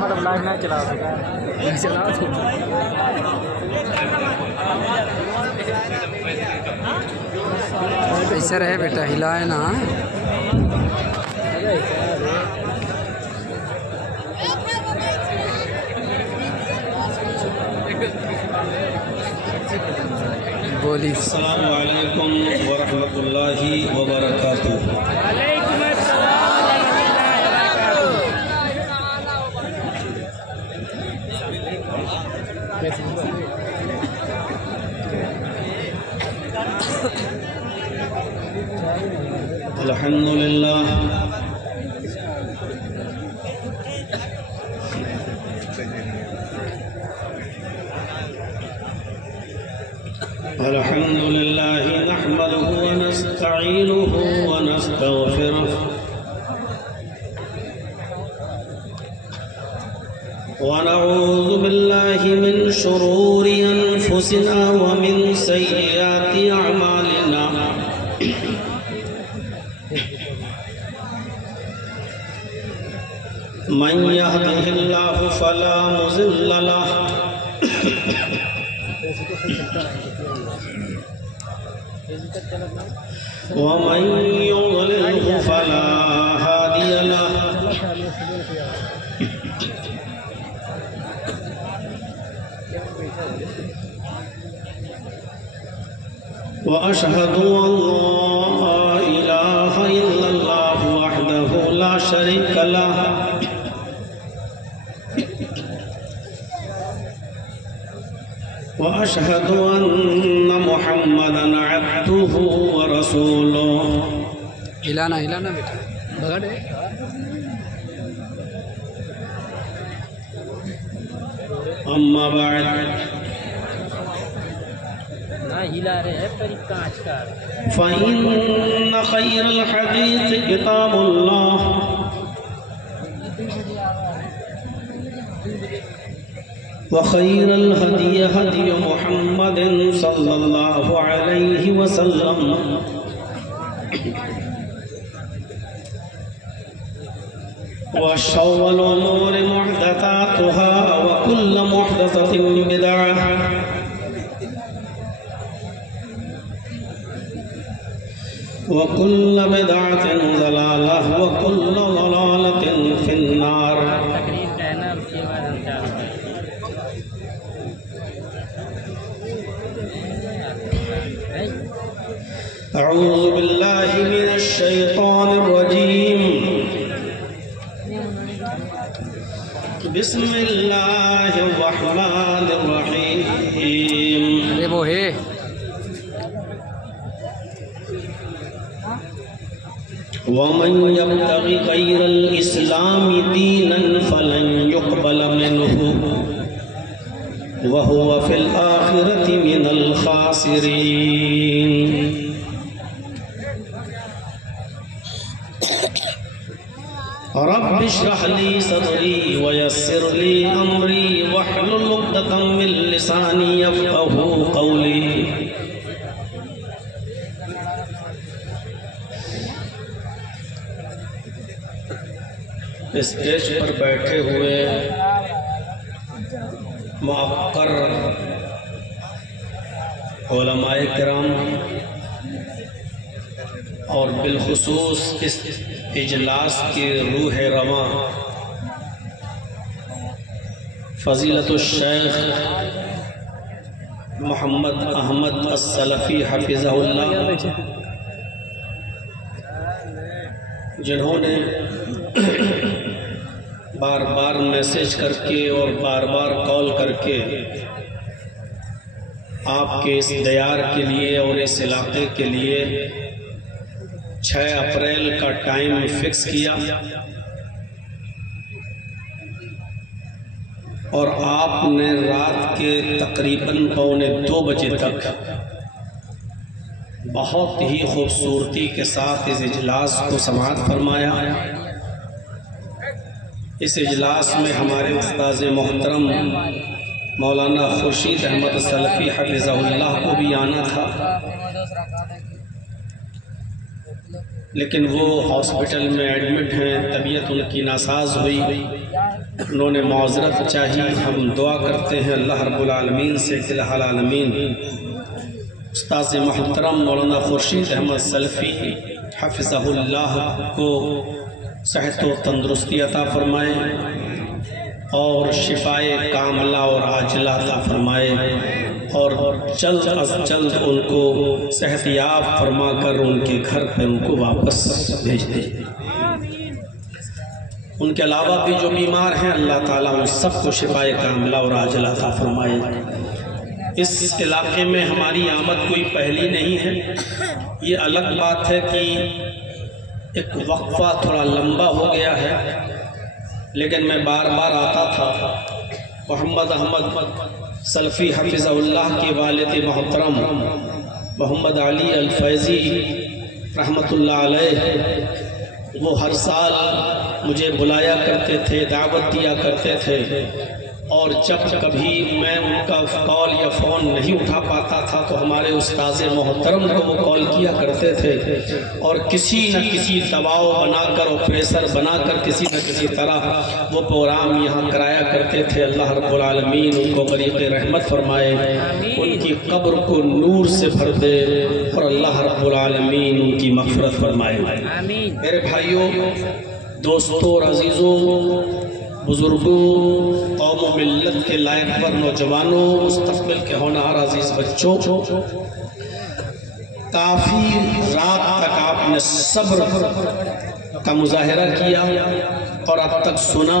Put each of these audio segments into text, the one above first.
مطلب لائن نہیں چلا سکتا ایسا رہے بیٹا، ہلائے نا. بولی السلام علیکم ورحمۃ اللہ وبرکاتہ. وعلیکم السلام ورحمۃ اللہ وبرکاتہ. الحمد للہ الحمد لله نحمده ونستعينه ونستغفره ونعوذ بالله من شرور أنفسنا ومن سيئات أعمالنا. من يهده الله فلا مضل له ومن يضلله فلا هادي له. وأشهد أن لا إله إلا الله وحده لا شريك له وأشهد أن محمدا عبده ورسوله. ہلانا ہلانا بیٹا بگڑ ہے. أما بعد فإن خير الحديث كتاب الله وخير الهدي هدي محمد صلى الله عليه وسلم وشر الأمور محدثاتها وكل محدثة بدعة وكل بدعة ضلالة وكل ضلالة في النار. أعوذ بالله من الشيطان الرجيم. بسم الله الرحمن الرحيم. ارے وہ ہے ومن يبتغ غير الإسلام دينا فلن يقبل منه وهو في الآخرة من الخاسرين. رب اشرح لي صدري ويسر لي أمري واحلل عقدة من لساني يفقهوا قولي. اسٹیج پر بیٹھے ہوئے معقر علماء کرام اور بالخصوص اس اجلاس کی روح رواں فضیلت الشیخ محمد احمد السلفی حفظہ اللہ، جنہوں نے بار بار میسج کر کے اور بار بار کال کر کے آپ کے اس دیار کے لیے اور اس علاقے کے لیے 6 اپریل کا ٹائم فکس کیا اور آپ نے رات کے تقریباً 1:45 بجے تک بہت ہی خوبصورتی کے ساتھ اس اجلاس کو سماعت فرمایا. اس اجلاس میں ہمارے استاذ محترم مولانا خورشید احمد السلفی حفظہ اللہ کو بھی آنا تھا، لیکن وہ ہاسپٹل میں ایڈمٹ ہیں، طبیعت ان کی ناساز ہوئی، انہوں نے معذرت چاہی۔ ہم دعا کرتے ہیں اللہ رب العالمین سے کہ الہ العالمین استاذ محترم مولانا خورشید احمد سلفی حفظہ اللہ کو صحت و تندرستی عطا فرمائے اور شفائے کاملہ اور عاجلہ عطا فرمائے، اور جلد از جلد ان کو صحت یاب فرما کر ان کے گھر پہ ان کو واپس بھیج دے۔ ان کے علاوہ بھی جو بیمار ہیں اللہ تعالیٰ ان سب کو شفائے کاملہ اور عاجلہ عطا فرمائے۔ اس علاقے میں ہماری آمد کوئی پہلی نہیں ہے، یہ الگ بات ہے کہ ایک وقفہ تھوڑا لمبا ہو گیا ہے، لیکن میں بار بار آتا تھا۔ محمد احمد سلفی حفظہ اللہ کے والد محترم محمد علی الفیضی رحمۃ اللہ علیہ، وہ ہر سال مجھے بلایا کرتے تھے، دعوت دیا کرتے تھے، اور جب کبھی میں ان کا کال یا فون نہیں اٹھا پاتا تھا تو ہمارے استاذ محترم کو وہ کال کیا کرتے تھے، اور کسی نہ کسی دباؤ بنا کر اور پریشر بنا کر کسی نہ کسی طرح وہ پروگرام یہاں کرایا کرتے تھے۔ اللہ رب العالمین ان کو غریق رحمت فرمائے، ان کی قبر کو نور سے بھر دے، اور اللہ رب العالمین ان کی مغفرت فرمائے۔ میرے بھائیوں، دوستوں اور عزیزوں، بزرگوں، قوم و ملت کے لائق پر نوجوانوں، مستقبل کے ہونہار عزیز بچوں، کافی رات تک آپ نے صبر کا مظاہرہ کیا اور اب تک سنا،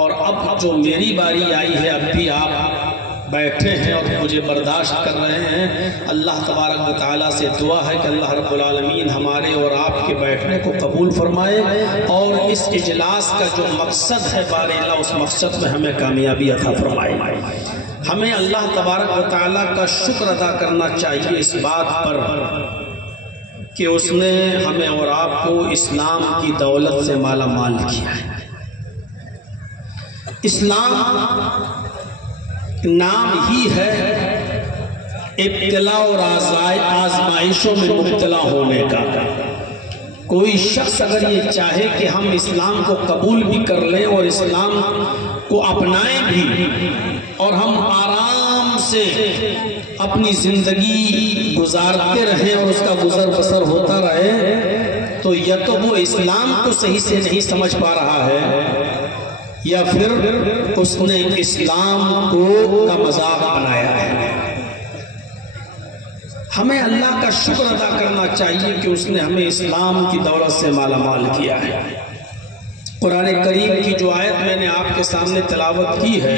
اور اب جو میری باری آئی ہے اب بھی آپ بیٹھے ہیں اور مجھے برداشت کر رہے ہیں۔ اللہ تبارک و تعالیٰ سے دعا ہے کہ اللہ رب العالمین ہمارے اور آپ کے بیٹھنے کو قبول فرمائے، اور اس اجلاس کا جو مقصد ہے بار اللہ اس مقصد میں ہمیں کامیابی عطا فرمائے۔ ہمیں اللہ تبارک و تعالیٰ کا شکر ادا کرنا چاہیے اس بات پر کہ اس نے ہمیں اور آپ کو اسلام کی دولت سے مالا مال کیا ہے۔ اسلام نام ہی ہے ابتلا اور آزمائشوں میں مبتلا ہونے کا۔ کوئی شخص اگر یہ چاہے کہ ہم اسلام کو قبول بھی کر لیں اور اسلام کو اپنائیں بھی، اور ہم آرام سے اپنی زندگی گزارتے رہیں اور اس کا گزر بسر ہوتا رہے، تو یا تو وہ اسلام کو صحیح سے نہیں سمجھ پا رہا ہے، یا پھر اس نے اسلام کو کا مذاق بنایا ہے۔ ہمیں اللہ کا شکر ادا کرنا چاہیے کہ اس نے ہمیں اسلام کی دولت سے مالا مال کیا ہے۔ قرآن کریم کی جو آیت میں نے آپ کے سامنے تلاوت کی ہے،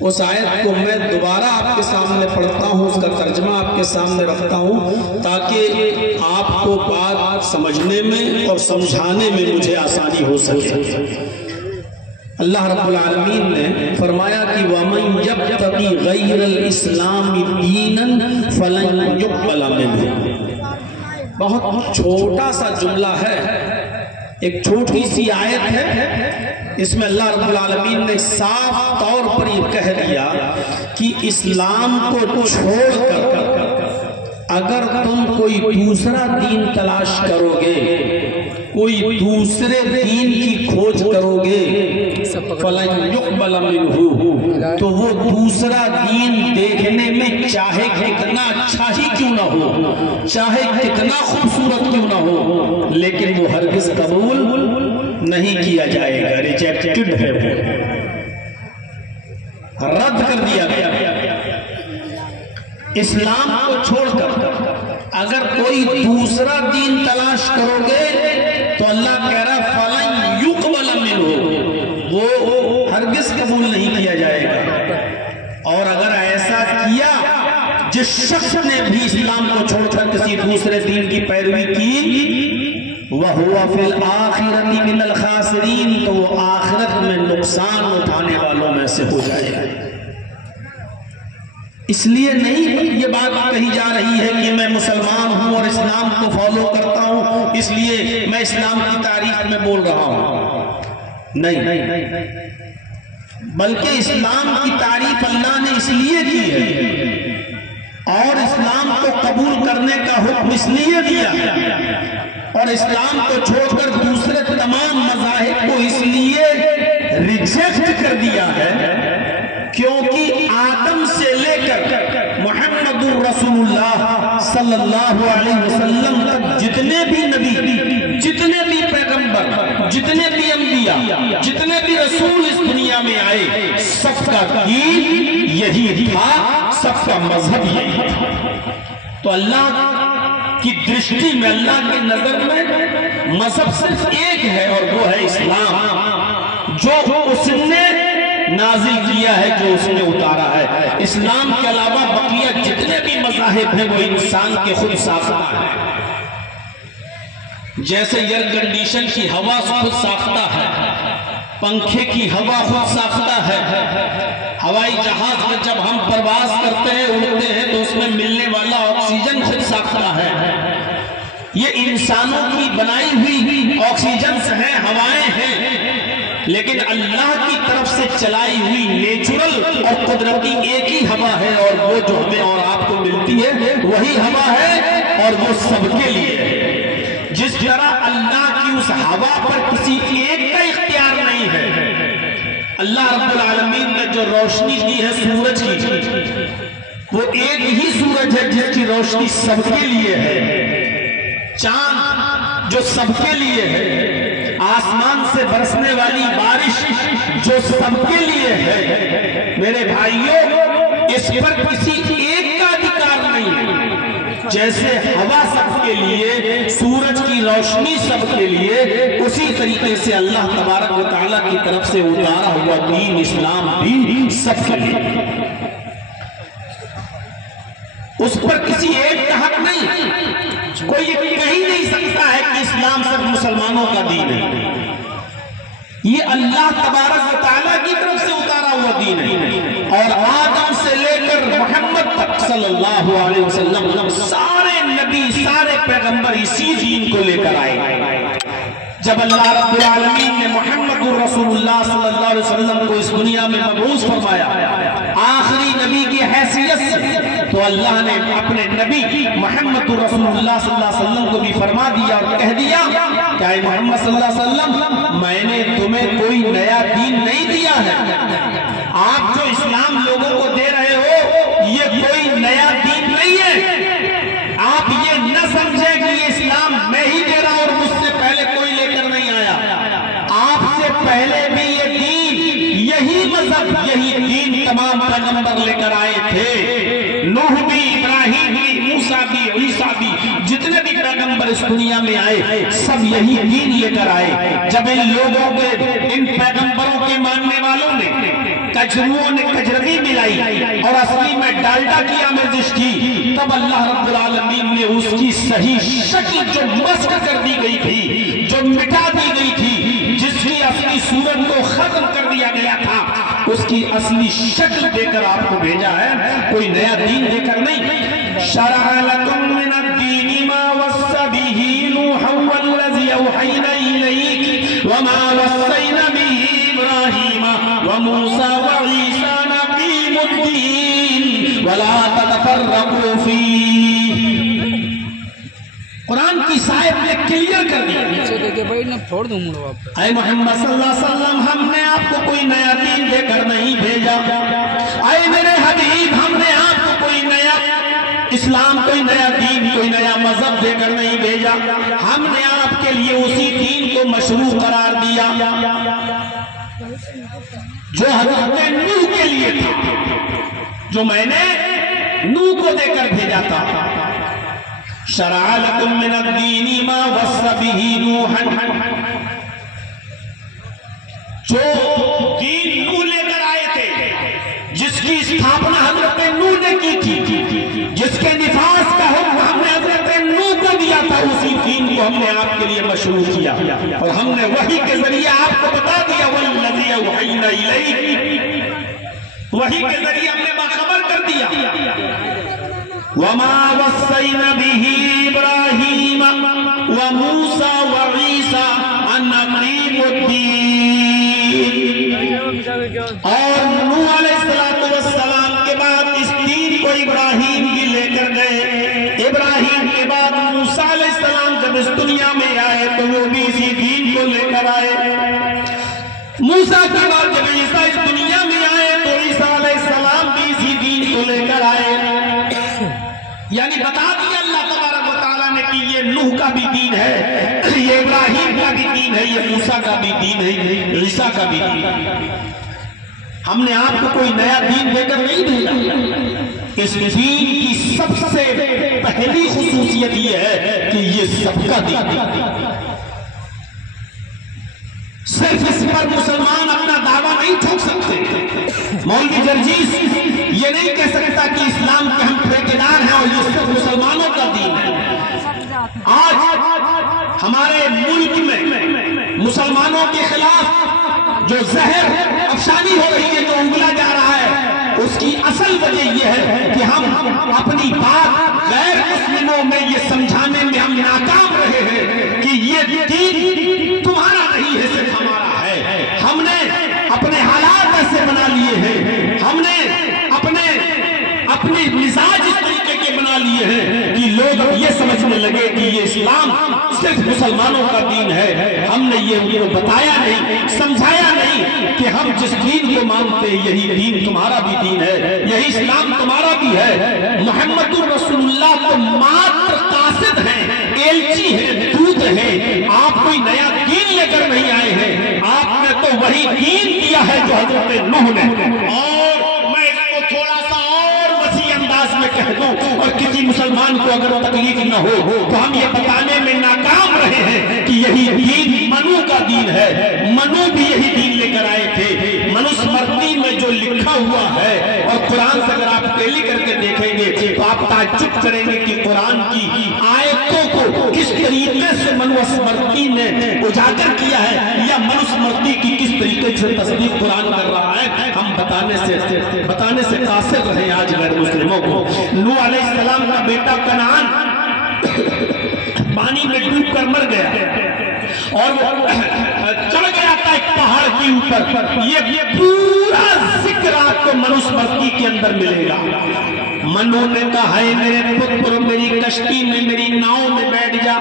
اس آیت کو میں دوبارہ آپ کے سامنے پڑھتا ہوں، اس کا ترجمہ آپ کے سامنے رکھتا ہوں تاکہ آپ کو بات سمجھنے میں اور سمجھانے میں مجھے آسانی ہو سکے۔ اللہ رب العالمین نے فرمایا کہ وَمَنْ يَبْتَغِ غَيْرَ الْإِسْلَامِ دِينًا فَلَنْ يُقْبَلَ مِنْهُ۔ بہت چھوٹا سا جملہ ہے، ایک چھوٹی سی آیت ہے، اس میں اللہ رب العالمین نے صاف طور پر یہ کہہ دیا کہ اسلام کو چھوڑ کر اگر تم کوئی دوسرا دین تلاش کرو گے، کوئی دوسرے دین کی کھوج کرو گے، فَلَنْ يُقْبَلَ مِنْهُ، تو وہ دوسرا دین دیکھنے میں چاہے کتنا اچھا ہی کیوں نہ ہو، چاہے کتنا خوبصورت کیوں نہ ہو، لیکن وہ ہرگز قبول نہیں کیا جائے گا، ریجیکٹڈ ہے، رد کر دیا گیا۔ اسلام کو چھوڑ کر اگر کوئی دوسرا دین تلاش کرو گے تو اللہ کہہ رہا فَلَنْ يُقْبَلَ مِنْهُ، وہ ہرگز قبول نہیں کیا جائے گا۔ اور اگر ایسا کیا، جس شخص نے بھی اسلام کو چھوڑ کر کسی دوسرے دین کی پیروی کی، وَهُوَ فِي الْآخِرَةِ مِنَ الْخَاسِرِينَ، تو وہ آخرت میں نقصان اٹھانے والوں میں سے ہو جائے گا۔ اس لیے نہیں یہ بات کہی جا رہی ہے کہ میں مسلمان ہوں اور اسلام کو فالو کرتا ہوں اس لیے میں اسلام کی تعریف میں بول رہا ہوں، نہیں، بلکہ اسلام کی تعریف اللہ نے اس لیے کی ہے اور اسلام کو قبول کرنے کا حکم اس لیے دیا ہے اور اسلام کو چھوڑ کر دوسرے تمام مذاہب کو اس لیے ریجیکٹ کر دیا ہے کیونکہ آدم سے لے کر محمد رسول اللہ صلی اللہ علیہ وسلم تک جتنے بھی نبی، جتنے بھی پیغمبر، جتنے بھی انبیاء، جتنے بھی رسول اس دنیا میں آئے، سب کا دین یہی تھا، سب کا مذہب یہی تھا۔ تو اللہ کی درشٹی میں، اللہ کی نظر میں مذہب صرف ایک ہے اور وہ ہے اسلام، جو اس نے نازل کیا ہے، جو اس نے اتارا ہے۔ اسلام کے علاوہ بقیہ جتنے بھی مذاہب ہیں وہ انسان کے خود ساختہ ہیں۔ جیسے ایئر کنڈیشن کی ہوا خود ساختہ ہے، پنکھے کی ہوا خود ساختہ ہے، ہوائی جہاز میں جب ہم پرواز کرتے ہیں، اڑتے ہیں تو اس میں ملنے والا آکسیجن خود ساختہ ہے۔ یہ انسانوں کی بنائی ہوئی آکسیجنز ہیں، ہوائیں ہیں، لیکن اللہ کی طرف سے چلائی ہوئی نیچرل اور قدرتی ایک ہی ہوا ہے، اور وہ جو ہمیں اور آپ کو ملتی ہے وہی ہوا ہے اور وہ سب کے لیے ہے۔ جس طرح اللہ کی اس ہوا پر کسی ایک کا اختیار نہیں ہے، اللہ رب العالمین نے جو روشنی دی ہے سورج کی، وہ ایک ہی سورج ہے جس کی روشنی سب کے لیے ہے، چاند جو سب کے لیے ہے، آسمان سے برسنے والی بارش جو سب کے لیے ہے۔ میرے بھائیوں، اس پر کسی ایک کا ادھیکار نہیں ہے۔ جیسے ہوا سب کے لیے، سورج کی روشنی سب کے لیے، اسی طریقے سے اللہ تبارک و تعالیٰ کی طرف سے اتارا ہوا دین اسلام بھی سب کے لیے، اس پر کسی ایک کا حق نہیں۔ کوئی یہ کہہ نہیں سکتا ہے کہ اسلام صرف مسلمانوں کا دین ہے، یہ اللہ تبارک و تعالیٰ کی طرف سے اتارا ہوا دین ہے، اور آدم سے لے کر محمد تک صلی اللہ علیہ وسلم سارے نبی، سارے پیغمبر اسی دین کو لے کر آئے۔ جب اللہ رب العالمین نے محمد رسول اللہ صلی اللہ علیہ وسلم کو اس دنیا میں مبعوث فرمایا آخری نبی کی حیثیت سے، تو اللہ نے اپنے نبی محمد رسول اللہ صلی اللہ علیہ وسلم کو بھی فرما دیا اور کہہ دیا کہ اے محمد صلی اللہ علیہ وسلم، میں نے تمہیں کوئی نیا دین نہیں دیا ہے، آپ جو اسلام لوگوں کو دے رہے ہو یہ کوئی نیا دین نہیں ہے۔ آپ یہ نہ سمجھیں کہ یہ اسلام میں ہی دے رہا ہوں اور مجھ سے پہلے کوئی لے کر نہیں آیا، آپ سے پہلے بھی یہ دین، یہی مذہب، یہی دین تمام پیغمبر لے کر آئے تھے۔ نوح بھی، ابراہیم بھی، موسیٰ بھی، عیسیٰ بھی، جتنے بھی پیغمبر اس دنیا میں آئے سب یہی دین لے کر آئے۔ جب ان لوگوں کے، ان پیغمبروں کے ماننے والوں نے کجرووں نے کجروی ملائی اور اصلی میں ڈالڈا کی آمیزش کی، تب اللہ رب العالمین نے اس کی صحیح شکل جو مسخ کر دی گئی تھی، جو مٹا دی گئی تھی، جس کی اصلی صورت کو ختم کر دیا گیا تھا، اس کی اصلی شکل دے کر آپ کو بھیجا ہے، کوئی نیا دین دے کر نہیں۔ شرع لکم من الدین ما وصى به نوحا والذی اوحینا الیک وما وصینا به ابراہیم وموسیٰ وعیسیٰ ان اقیموا الدین ولا تتفرقوا فیہ۔ قرآن کی صاحب نے کلیئر کر دیا، اے محمد صلی اللہ علیہ وسلم، ہم نے آپ کو کوئی نیا دین دے کر نہیں بھیجا، اے میرے حبیب، ہم نے آپ کو کوئی نیا اسلام، کوئی نیا دین، کوئی نیا مذہب دے کر نہیں بھیجا، ہم نے آپ کے لیے اسی دین کو مشروع قرار دیا جو حضرت نوح کے لیے تھا، جو میں نے نوح کو دے کر بھیجا تھا۔ شرع لکم من الدین ما وصى به نوحا، جو دین نوح لے کر آئے تھے، جس کی استھاپنا حضرت نوح نے کی تھی، جس کے نفاذ کا حکم ہم نے حضرت نوح کو دیا تھا، اسی دین کو ہم نے آپ کے لیے مشروع کیا اور ہم نے وحی کے ذریعے آپ کو بتا دیا، والذی اوحینا الیک، وحی کے ذریعے ہم نے باخبر کر دیا، وما وصینا به ابراہیم وموسیٰ وعیسیٰ ان اقیموا الدین، اور نوح علیہ السلام کے بعد اس دین کو ابراہیم بھی لے موسیٰ کے بعد جب عیسیٰ اس دنیا میں آئے تو عیسیٰ علیہ السلام بھی اسی دین کو لے کر آئے، یعنی بتا دیا اللہ تبارک و تعالیٰ نے کہ یہ نوح کا بھی دین ہے، یہ ابراہیم کا بھی دین ہے، یہ موسیٰ کا بھی دین ہے، عیسیٰ کا بھی دین ہے۔ ہم نے آپ کو کوئی نیا دین دے کر نہیں دیا، اس دین کی سب سے پہلی خصوصیت یہ ہے کہ یہ سب کا دین ہے۔ صرف اس پر مسلمان اپنا دعویٰ نہیں ٹھوک سکتے۔ مولوی جرجیس یہ نہیں کہہ سکتا کہ اسلام کے ہم ٹھیکیدار ہیں اور یہ صرف مسلمانوں کا دین ہے۔ آج ہمارے ملک میں مسلمانوں کے خلاف جو زہر افشانی ہو رہی ہے، جو انگلا جا رہا ہے، اس کی اصل وجہ یہ ہے کہ ہم اپنی بات غیر مسلموں میں یہ سمجھانے میں ہم ناکام رہے ہیں کہ یہ دین تمہارا نہیں ہے، صرف ہمارا ہے۔ ہم نے اپنے حالات ایسے بنا لیے ہیں، ہم نے اپنے مزاج اس طریقے کے بنا لیے ہیں کہ لوگ یہ سمجھنے لگے کہ یہ اسلام صرف مسلمانوں کا دین ہے۔ ہم نے یہ ان کو بتایا نہیں، سمجھایا نہیں کہ ہم جس دین کو مانتے ہیں یہی دین تمہارا بھی دین ہے، یہی اسلام تمہارا بھی ہے۔ محمد الرسول اللہ تو ماتر قاصد ہیں، ایلچی ہیں، دودت ہیں، آپ کوئی نیا دین لے کر نہیں آئے ہیں، آپ نے تو وہی دین دیا ہے جو حضرت نوح نے۔ اور میں اس کو تھوڑا سا اور وسیع انداز میں کہہ دوں، اور کسی مسلمان کو اگر تکلیف نہ ہو تو ہم یہ بتانے میں ناکام رہے ہیں کہ یہی دین منو کا دین ہے۔ منو بھی یہی دین لے کر آئے تھے۔ منوسمرتی میں جو لکھا ہوا ہے، اور قرآن سے اگر آپ ٹیلی کر کے دیکھیں گے تو آپ تعجب کریں گے کہ قرآن کی آیتوں کو کس طریقے سے منوسمرتی نے اجاگر کیا ہے، یا منوسمرتی کی کس طریقے سے تصدیق قرآن کر رہا ہے، ہم بتانے سے قاصر رہے آج غیر مسلموں کو۔ نوح علیہ السلام کا بیٹا کنعان پانی میں ڈوب کر مر گیا اور چڑھ گیا تھا ایک پہاڑ کے اوپر۔ یہ پورا ذکر آپ کو منوسمرتی کے اندر ملے گا۔ منو نے کہا ہے میرے پتر میری کشتی میں میری ناؤ میں بیٹھ جا،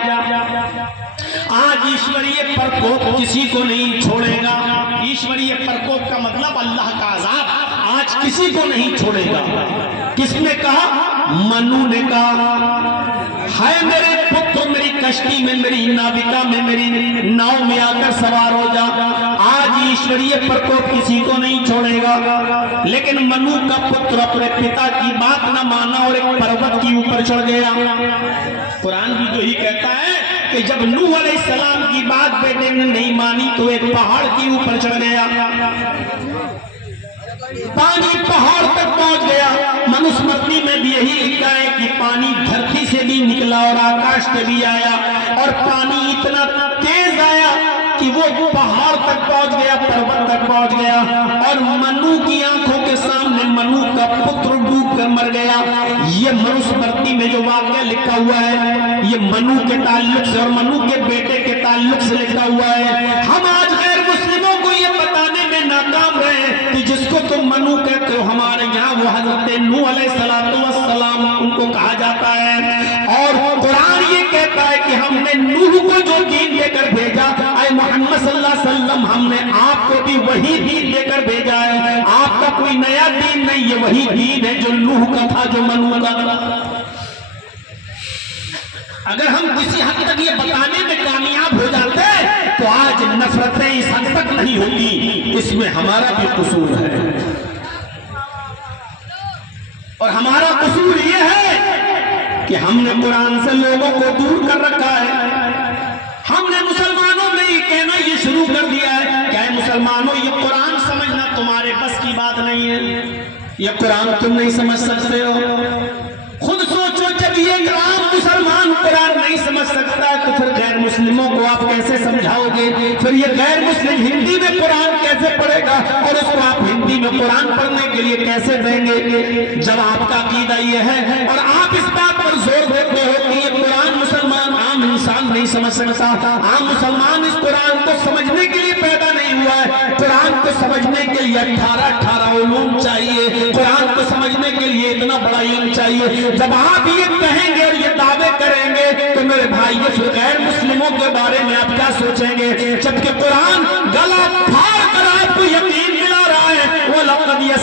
آج ایشوریہ پرکوپ کسی کو نہیں چھوڑے گا۔ ایشوریہ پرکوپ کا مطلب اللہ کا عذاب آج کسی کو نہیں چھوڑے گا۔ کس نے کہا؟ منو نے کہا ہے میرے پتر میری کشتی میں میری ناوکا میں میری ناؤ میں آ کر سوار ہو جا، آج ایشوریہ پرکوپ کسی کو نہیں چھوڑے گا۔ لیکن منو کا پتر اپنے پتا کی بات نہ مانا اور ایک پروت کی اوپر چڑھ گیا۔ قرآن بھی جو ہی کہتا ہے کہ جب نوح علیہ السلام کی بات بیٹے نے نہیں مانی تو ایک پہاڑ کی اوپر چڑھ گیا، پانی پہاڑ تک پہنچ گیا۔ منوسمرتی میں بھی یہی لکھا ہے کہ پانی دھرتی سے بھی نکلا اور آکاش سے بھی آیا، اور پانی اتنا تیز آیا کہ وہ پہاڑ تک پہنچ گیا، پروت تک پہنچ گیا، اور منو کی آنکھوں کے سامنے منو کا پتر ڈوب کر مر گیا۔ یہ منوسمرتی میں جو واقعہ لکھا ہوا ہے یہ منو کے تعلق سے اور منو کے بیٹے کے تعلق سے لکھا ہوا ہے۔ ہم آج غیر مسلموں کو یہ بتانے میں ناکام رہے کہ جس کو تم منو کہتے ہو ہمارے یہاں وہ حضرت نوح علیہ السلام ان کو کہا جاتا ہے، اور قرآن یہ کہتا ہے کہ ہم نے نوح کو جو دین دے کر بھیجا، اے محمد صلی اللہ علیہ وسلم ہم نے آپ کو بھی وہی دین دے کر بھیجا ہے۔ آپ کا کوئی نیا دین نہیں، یہ وہی دین ہے جو نوح کا تھا، جو منو کا تھا۔ اگر ہم کسی حد تک یہ بتانے میں کامیاب ہو جاتے تو آج نفرتیں اس حد تک نہیں ہوتی۔ اس میں ہمارا بھی قصور ہے، اور ہمارا قصور یہ ہے کہ ہم نے قرآن سے لوگوں کو دور کر رکھا ہے۔ ہم نے مسلمانوں میں یہ کہنا یہ شروع کر دیا ہے کہ اے مسلمانوں یہ قرآن سمجھنا تمہارے بس کی بات نہیں ہے، یہ قرآن تم نہیں سمجھ سکتے ہو۔ خود سوچو جب یہ عام مسلمان قرآن نہیں سمجھ سکتا ہے تو پھر غیر مسلموں کو آپ کیسے سمجھاؤ گے؟ پھر یہ غیر مسلم ہندی میں قرآن کیسے پڑھے گا اور اس کو آپ ہندی میں قرآن پڑھنے کے لیے کیسے دیں گے؟ جب آپ کا عقیدہ یہ ہے اور آپ اس بات پر زور دیتے ہو کہ یہ قرآن مسلمان عام انسان نہیں سمجھ سکتا، عام مسلمان اس قرآن کو سمجھنے کے لیے پیدا نہیں ہوا ہے۔ قرآن کو سمجھنے کے لیے 18 علوم چاہیے، قرآن کو سمجھنے کے لیے اتنا بڑا علم چاہیے۔ جب آپ یہ کہیں گے اور یہ دعوے کریں گے تو میرے بھائی یہ پھر غیر مسلموں کے بارے میں آپ کیا سوچیں گے؟ جبکہ قرآن گلا پھاڑ کر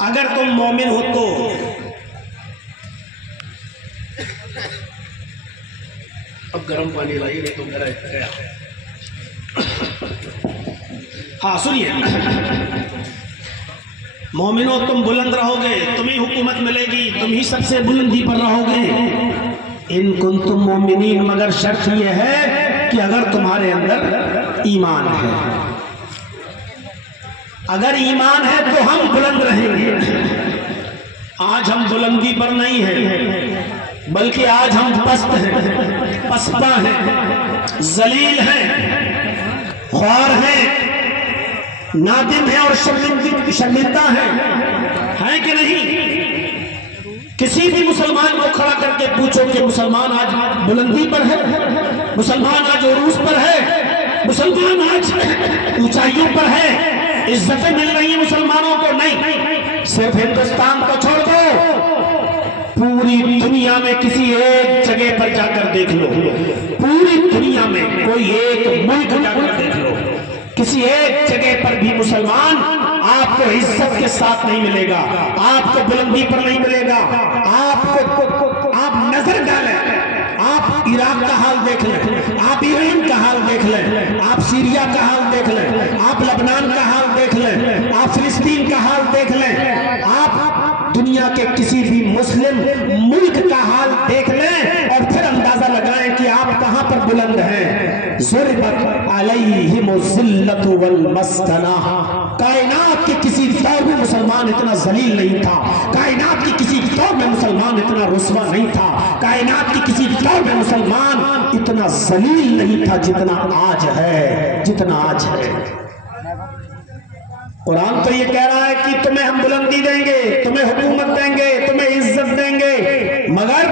اگر تم مومن ہو تو اب گرم پانی لائیے نہیں تو میرا گیا. ہاں سنیے، مومنو تم بلند رہو گے، تمہیں حکومت ملے گی، تم ہی سب سے بلندی پر رہو گے. ان کنتم مومنین، مگر شرط یہ ہے کہ اگر تمہارے اندر ایمان ہے. اگر ایمان ہے تو ہم بلند رہیں گے. آج ہم بلندی پر نہیں ہیں، بلکہ آج ہم پست ہیں، پسپا ہیں، ذلیل ہیں، خوار ہیں، نادم ہیں اور شرمندہ ہیں کہ نہیں؟ کسی بھی مسلمان کو کھڑا کر کے پوچھو کہ مسلمان آج بلندی پر ہے، مسلمان آج عروج پر ہے، مسلمان آج اونچائیوں پر ہے، عزتیں مل رہی ہیں مسلمانوں کو؟ نہیں. صرف ہندوستان کو چھوڑ دو، پوری دنیا میں کسی ایک جگہ پر جا کر دیکھ لو، پوری دنیا میں کوئی ایک ملک جا کر دیکھ لو، کسی ایک جگہ پر بھی مسلمان آپ کو عزت کے ساتھ نہیں ملے گا، آپ کو بلندی پر نہیں ملے گا. آپ نظر ڈالیں، آپ عراق کا حال دیکھ لیں، آپ ایران کا حال دیکھ لیں، آپ سیریا کا حال دیکھ لیں، آپ لبنان کا حال دیکھ لیں، آپ فلسطین کا حال دیکھ لیں، آپ دنیا کے کسی بھی مسلم ملک کا حال دیکھ لیں اور پھر اندازہ لگائیں کہ آپ کہاں پر بلند ہیں. ضربت علیہم الذلۃ والمسکنہ. کائنات کے کسی دور میں مسلمان اتنا ذلیل نہیں تھا، کائنات کی کسی دور میں مسلمان اتنا رسوا نہیں تھا، کائنات کی کسی دور میں مسلمان اتنا ذلیل نہیں تھا جتنا آج ہے، جتنا آج ہے. قرآن تو یہ کہہ رہا ہے کہ تمہیں ہم بلندی دیں گے، تمہیں حکومت دیں گے، تمہیں عزت دیں گے، مگر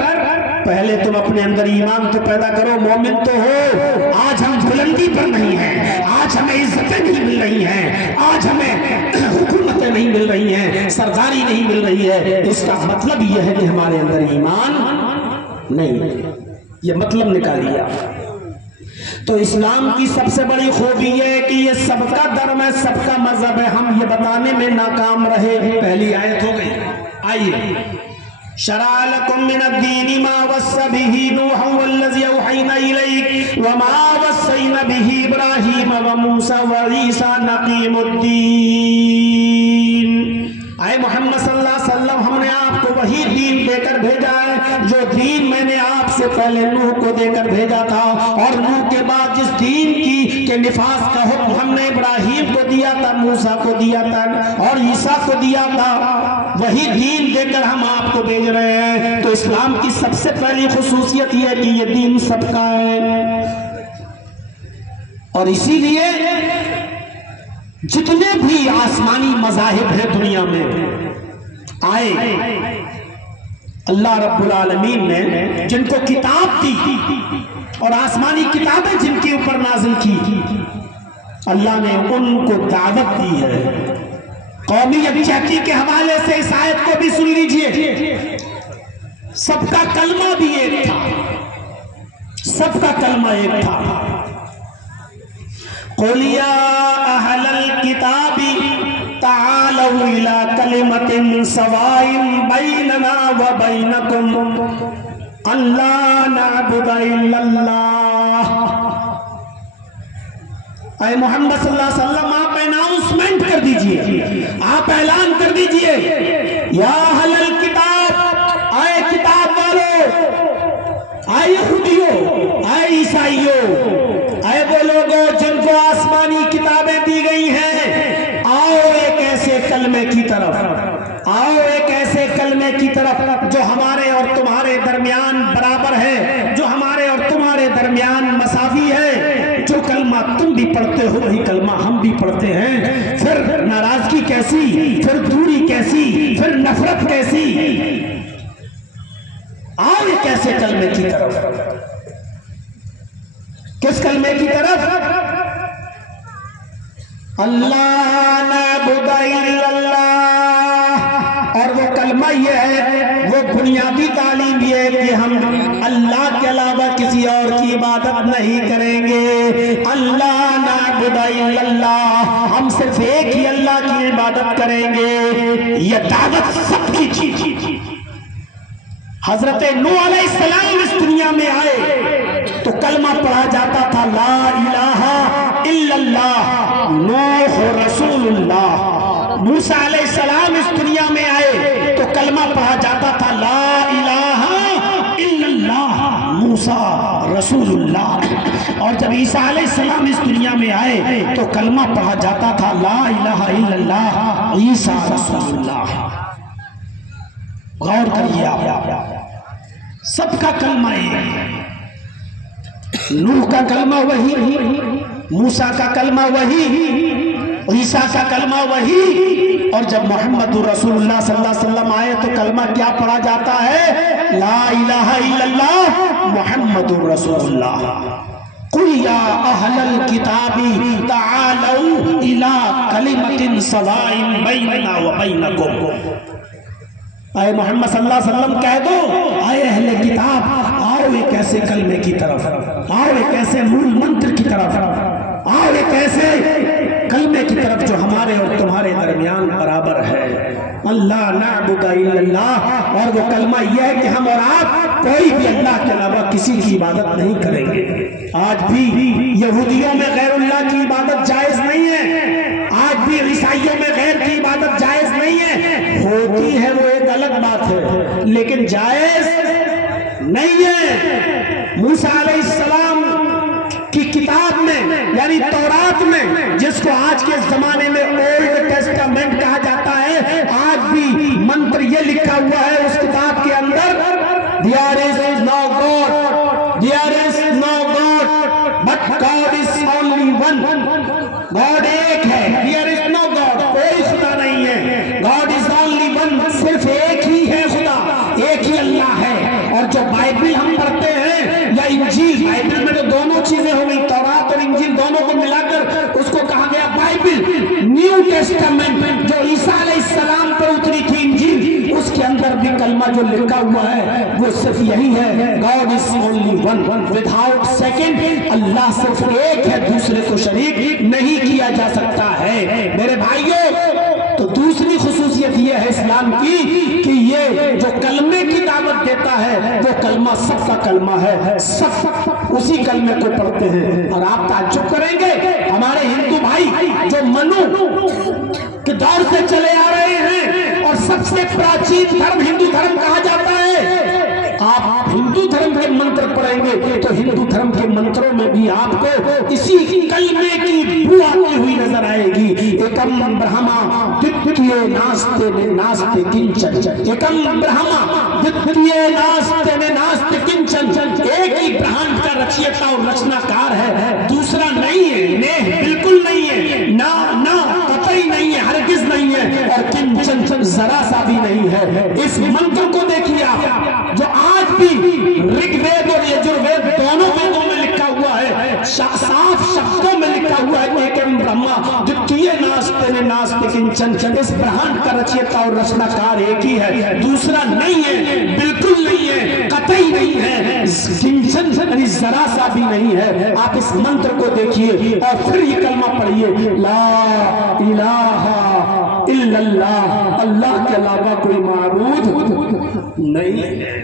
پہلے تم اپنے اندر ایمان تو پیدا کرو. مومن تو ہو. آج ہم بلندی پر نہیں ہیں، آج ہمیں عزتیں نہیں مل رہی ہیں، آج ہمیں حکومتیں نہیں مل رہی ہیں، سرداری نہیں مل رہی ہے. اس کا مطلب یہ ہے کہ ہمارے اندر ایمان نہیں. یہ مطلب نکالیے. تو اسلام کی سب سے بڑی خوبی یہ ہے کہ یہ سب کا دھرم ہے، سب کا مذہب ہے. ہم یہ بتانے میں ناکام رہے. پہلی آیت ہو گئی. آئیے. شرع لكم من الدين ما وصى به نوح والذي أوحينا إليك وما وصينا به إبراهيم وموسى وعيسى أن أقيموا الدين. اے محمد صلی اللہ علیہ وسلم، ہم نے آپ کو وہی دین دے کر بھیجا ہے جو دین میں نے آپ سے پہلے نوح کو دے کر بھیجا تھا، اور نوح کے بعد جس دین کی کہ نفاذ کا حکم ہم نے ابراہیم کو دیا تھا، موسیٰ کو دیا تھا اور عیسیٰ کو دیا تھا، وہی دین دے کر ہم آپ کو بھیج رہے ہیں. تو اسلام کی سب سے پہلی خصوصیت یہ ہے کہ یہ دین سب کا ہے. اور اسی لیے جتنے بھی آسمانی مذاہب ہیں دنیا میں آئے، اللہ رب العالمین نے جن کو کتاب دی اور آسمانی کتابیں جن کے اوپر نازل کی، اللہ نے ان کو دعوت دی ہے. قومی یکجہتی کے حوالے سے اس آیت کو بھی سن لیجئے. سب کا کلمہ بھی ایک تھا، سب کا کلمہ ایک تھا. قُلْ يَا أَهْلَ الْكِتَابِ تَعَالَوْا إِلَىٰ كَلِمَةٍ سَوَاءٍ بَيْنَنَا وَبَيْنَكُمْ أَلَّا نَعْبُدَ إِلَّا اللَّهَ. اے محمد صلی اللہ علیہ وسلم، آپ اناؤنسمنٹ کر دیجئے، آپ اعلان کر دیجئے. یا اہل الکتاب، اے کتاب والو، اے یہودیوں، اے عیسائیوں، اے وہ لوگوں جن کو آسمانی کتابیں دی گئی ہیں، آؤ ایک ایسے کلمے کی طرف، آؤ ایک ایسے کلمے کی طرف جو ہمارے اور تمہارے درمیان برابر ہے، جو ہمارے اور تمہارے درمیان مساوی ہے. جو کلمہ تم بھی پڑھتے ہو وہی کلمہ ہم بھی پڑھتے ہیں. پھر ناراضگی کیسی، پھر دوری کیسی، پھر نفرت کیسی. آؤ ایک ایسے کلمے کی طرف. کس کلمے کی طرف؟ اللہ نعبد الا اللہ. اور وہ کلمہ یہ ہے، وہ بنیادی تعلیم یہ ہے کہ ہم اللہ کے علاوہ کسی اور کی عبادت نہیں کریں گے. اللہ نعبد الا اللہ، ہم صرف ایک ہی اللہ کی عبادت کریں گے. یہ دعوت سب کی تھی. حضرت نوح علیہ السلام اس دنیا میں آئے تو کلمہ پڑھا جاتا تھا لا الہ الا اللہ، نوح رسول اللہ. موسیٰ علیہ السلام اس دنیا میں آئے تو کلمہ پڑھا جاتا تھا لا الہ الا اللہ، موسیٰ رسول اللہ. اور جب عیسیٰ علیہ السلام اس دنیا میں آئے تو کلمہ پڑھا جاتا تھا لا الہ الا اللہ، عیسیٰ رسول اللہ. غور کریے آپ، سب کا کلمہ ایک. نوح کا کلمہ وہی، موسیٰ کا کلمہ وہی، عیسیٰ کا کلمہ وہی. اور جب محمد رسول اللہ صلی اللہ علیہ وسلم آئے تو کلمہ کیا پڑھا جاتا ہے؟ لا الہ الا اللہ محمد رسول اللہ. قُلْ يَا أَهْلَ الْكِتَابِ تَعَالَوْا إِلَىٰ كَلِمَةٍ سَوَاءٍ بَيْنَنَا وَبَيْنَكُمْ. اے محمد صلی اللہ علیہ وسلم کہہ دو، اے اہل کتاب آؤ ایک ایسے کلمے کی طرف، آؤ ایک ایسے مول منتر کی طرف، آؤ ایک ایسے کلمے کی طرف جو ہمارے اور تمہارے درمیان برابر ہے. اللہ نعبد الا اللہ، اور وہ کلمہ یہ ہے کہ ہم اور آپ کوئی بھی اللہ کے علاوہ کسی کی عبادت نہیں کریں گے. آج بھی یہودیوں میں غیر اللہ کی عبادت جائز نہیں ہے، آج بھی عیسائیوں میں غیر کی عبادت جائز نہیں ہے. ہوتی ہے وہ ایک الگ بات ہے، لیکن جائز نہیں ہے. موسیٰ علیہ السلام کی کتاب میں یعنی تورات میں، جس کو آج کے زمانے میں اولڈ ٹیسٹامنٹ کہا جاتا ہے، آج بھی منتر یہ لکھا ہوا ہے اس کتاب کے اندر there is no God, there is no God, but God is only one. God ایک ہے، there is no God، کوئی خدا نہیں ہے. God is only one، صرف ایک ہی ہے خدا، ایک ہی اللہ ہے. اور جو بائبل ہم پڑھتے ہیں یا انجیل، بائبل میں تو دونوں چیزیں ہو گئی، تورات اور انجیل دونوں کو ملا کر اس کو کہا گیا بائبل. نیو ٹیسٹامنٹ جو عیسیٰ علیہ السلام پر اتری تھی انجیل، اس کے اندر بھی کلمہ جو لکھا ہوا ہے وہ صرف یہی ہے، God is only one without second. اللہ صرف ایک ہے، دوسرے کو شریک نہیں کیا جا سکتا ہے. میرے بھائیوں، تو دوسری خصوصیت یہ ہے اسلام کی کہ یہ جو کلمے کی دعوت دیتا ہے وہ کلمہ سب کا کلمہ ہے، سب اسی کلمے کو پڑھتے ہیں. اور آپ تعجب کریں گے، ہمارے ہندو بھائی جو منو کے دور سے چلے آ رہے ہیں اور سب سے پراچین دھرم ہندو دھرم کہا جاتا ہے، آپ ہندو دھرم کے منتر پڑھیں گے تو ہندو دھرم کے منتروں میں بھی آپ کو اسی کلمے کی بو آتی ہوئی نظر آئے گی. ایکم برہما دتیے ناستے ناستے کنچن، ایکم برہما دتیے ناستے ناستے کنچن. ایک ہی برہمن کا رچیتا اور رچنا کار ہے، دوسرا نہیں ہے. نیہ بالکل نہیں ہے، نہ قطعی نہیں ہے، ہرگز نہیں ہے، اور کنچن ذرا سا بھی نہیں ہے. اس منتر کو دیکھیے آپ، جو آج بھی رگ وید اور یجروید دونوں ویدوں میں لکھا ہوا ہے، صاف شبدوں میں لکھا ہوا ہے، ایکم برہما دتیے ناستے ناستے کنچن. اس برہمن کا رچیتا اور رچنا کار ایک ہی ہے، دوسرا نہیں ہے، بالکل نہیں ہے، قطعی نہیں ہے، کنچن ذرا سا بھی نہیں ہے. آپ اس منتر کو دیکھیے اور پھر یہ کلمہ پڑھیے، لا الہ الا اللہ، اللہ کے علاوہ کوئی معبود نہیں ہے.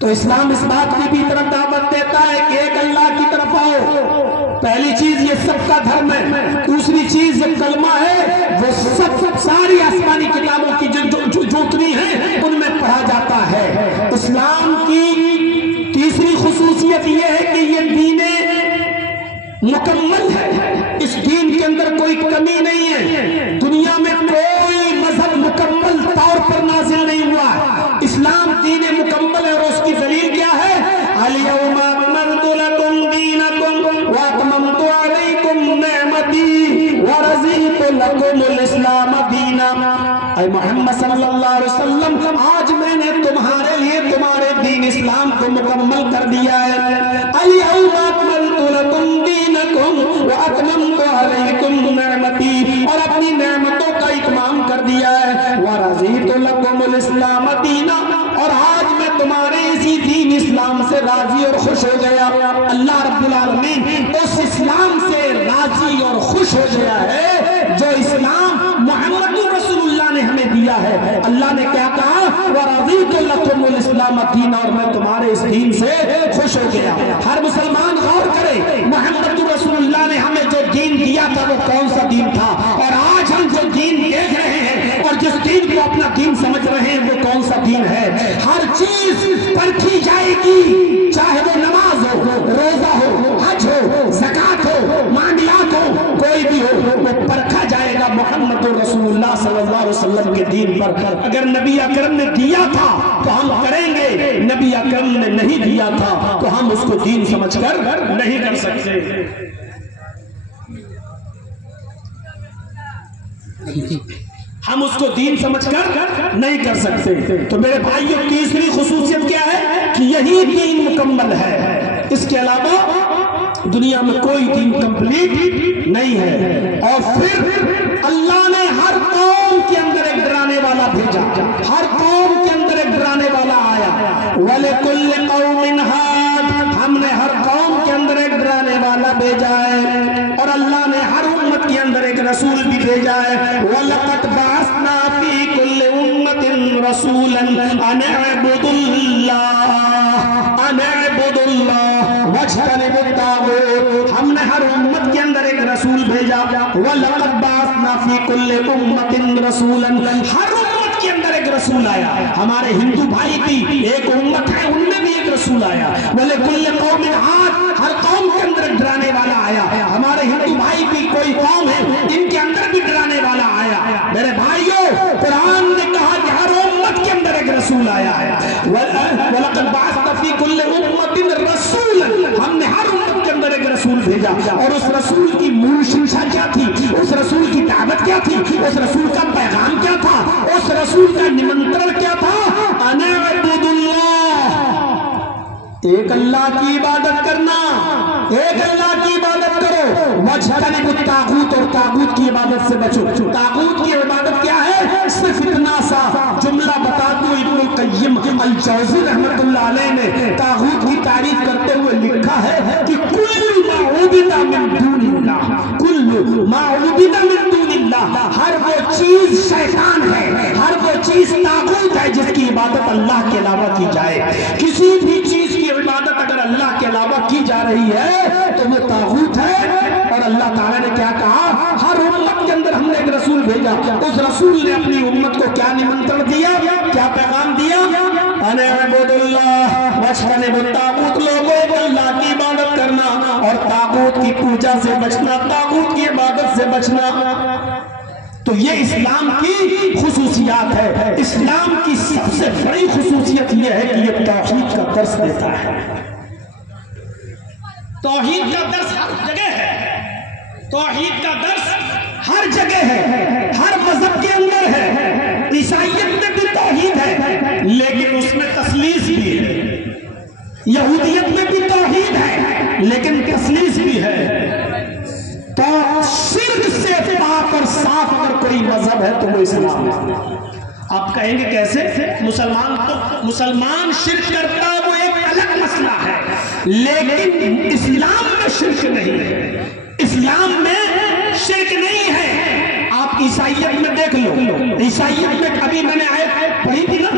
تو اسلام اس بات کی بھی طرف دعوت دیتا ہے کہ ایک اللہ کی طرف آؤ. پہلی چیز یہ سب کا دھرم ہے، دوسری چیز یہ کلمہ ہے، وہ سب ساری آسمانی کتابوں کی جو اتنی ہیں ان میں پڑھا جاتا ہے. اسلام کی تیسری خصوصیت یہ ہے کہ یہ دین مکمل ہے، اس دین کے اندر کوئی کمی نہیں ہے. دنیا میں کوئی مذہب مکمل طور پر نازل نہیں ہوا ہے، اسلام دین مکمل ہے. اور اس کی دلیل کیا ہے؟ الیوم اکملت لکم دینکم واتممت علیکم نعمتی ورضیت لکم الاسلام دینا. اے محمد صلی اللہ علیہ وسلم، آج میں نے تمہارے لیے تمہارے دین اسلام کو مکمل کر دیا ہے. الیوم اکملت لکم دینکم واتممت علیکم نعمتی، اور اپنی نعمتوں کا اتمام کر دیا ہے. ورضیت لکم الاسلام دینا، اور آج میں تمہارے اسی خوش ہو گیا. اللہ رب العالمین اس اسلام سے راضی اور خوش ہو گیا ہے جو اسلام محمد رسول اللہ نے ہمیں دیا ہے. اللہ نے کیا کہا؟ وَرَضِيتُ لَكُمُ الْإِسْلَامَ دِينًا، اور میں تمہارے اس دین سے خوش ہو گیا. ہر مسلمان غور کرے، محمد رسول اللہ نے ہمیں جو دین دیا تھا وہ کون سا دین تھا، اور آج ہم جو دین دیکھ رہے ہیں اور جس دین کو اپنا دین سمجھ رہے ہیں وہ کون سا دین ہے. ہر چیز پرکھی جائے گی، چاہے وہ نماز ہو، روزہ ہو، حج ہو، زکوٰۃ ہو، معاملات ہو، کوئی بھی ہو، وہ پرکھا جائے گا محمد رسول اللہ صلی اللہ علیہ وسلم کے دین پر. اگر نبی اکرم نے دیا تھا تو ہم کریں گے، نبی اکرم نے نہیں دیا تھا تو ہم اس کو دین سمجھ کر نہیں کر سکتے. ہم اس کو دین سمجھ کر نہیں کر سکتے. تو میرے بھائیوں، تیسری خصوصیت کیا ہے کہ یہی دین مکمل ہے. اس کے علاوہ دنیا میں کوئی دین کمپلیٹ نہیں ہے. اور پھر اللہ نے ہر قوم کے اندر ایک ڈرانے والا بھیجا، ہر قوم کے اندر ایک ڈرانے والا آیا. وَلِكُلِّ قَوْمٍ هَادٍ، ہم نے ہر قوم کے اندر ایک ڈرانے والا بھیجا ہے. اور اللہ نے ہر امت کے اندر ایک رسول بھی بھیجا ہے. وَلَقَدْ بَعَثْنَا فِي كُلِّ أُمَّةٍ رَسُولًا أَنِ اعْبُدُوا اللَّهَ أَنِ اعْبُدُوا اللَّهَ وَاجْتَنِبُوا الطَّاغُوتَ، ہم نے ہر امت کے اندر ایک رسول بھیجا. وَلَقَدْ بَعَثْنَا فِي كُلِّ أُمَّةٍ رَسُولًا، ہر امت کے اندر ایک رسول آیا. ہمارے ہندو بھائی بھی ایک امت ہے، ان میں بھی ایک رسول آیا. وَلِكُلِّ قَوْمٍ هَادٍ، ہر قوم کے اندر ایک ڈرانے والا آیا. ہمارے ہندو بھائی بھی کوئی قوم ہے، ان کے اندر بھی ڈرانے والا آیا. میرے بھائیوں، قرآن نے کہا کہ ہر امت کے اندر ایک رسول آیا ہے. وَلَقَدْ بَعَثْنَا فِي كُلِّ أُمَّةٍ رَسُولًا، ہم نے ہر امت کے اندر ایک رسول بھیجا. اور اس رسول کی مول شنشا کیا تھی؟ اس رسول کی دعوت کیا تھی؟ اس رسول کا پیغام کیا تھا؟ اس رسول کا نمنترن کیا تھا؟ اَنِ اعْبُدُوا اللَّهَ، ایک اللہ کی عبادت کرنا، ایک اللہ کی عبادت کرو. وَاجْتَنِبُوا الطَّاغُوتَ، اور طاغوت کی عبادت سے بچو. طاغوت کی عبادت کیا ہے؟ صرف اتنا سا جملہ بتا دوں. ابن القیم الجوزی رحمت اللہ علیہ نے طاغوت کی تعریف کرتے ہوئے لکھا ہے کہ کل ما عبد من دون اللہ، کل ما عبد من دون اللہ، ہر وہ چیز شیطان ہے، ہر وہ چیز طاغوت ہے جس کی عبادت اللہ کے علاوہ کی جائے. کسی بھی چیز کی عبادت اگر اللہ کے علاوہ کی جا رہی ہے تو وہ طاغوت ہے. اور اللہ تعالیٰ نے کیا کہا؟ ہر امت کے اندر ہم نے ایک رسول بھیجا. اس رسول نے اپنی امت کو کیا نمنترن دیا، کیا پیغام دیا؟ اَنِ اعْبُدُوا اللَّهَ وَاجْتَنِبُوا الطَّاغُوتَ، لوگوں کو اللہ کی عبادت کرنا اور طاغوت کی پوجا سے بچنا، طاغوت کی عبادت سے بچنا. تو یہ اسلام کی خصوصیات ہے. اسلام کی سب سے بڑی خصوصیت یہ ہے کہ یہ توحید کا درس دیتا ہے. توحید کا درس ہر جگہ ہے، توحید کا درس ہر جگہ ہے، ہر مذہب کے اندر ہے. عیسائیت میں بھی توحید ہے لیکن اس میں تثلیث بھی ہے. یہودیت میں بھی توحید ہے لیکن تثلیث بھی ہے. تو شرک سے پاک اور صاف اگر کوئی مذہب ہے تو وہ اسلام ہے. آپ کہیں گے کیسے؟ مسلمان شرک کرتا ہے وہ ایک الگ مسئلہ ہے، لیکن اسلام میں شرک نہیں ہے. اسلام میں شرک نہیں ہے. آپ عیسائیت میں دیکھ لو، عیسائیت میں ابھی میں نے آیت پڑھی تھی نا،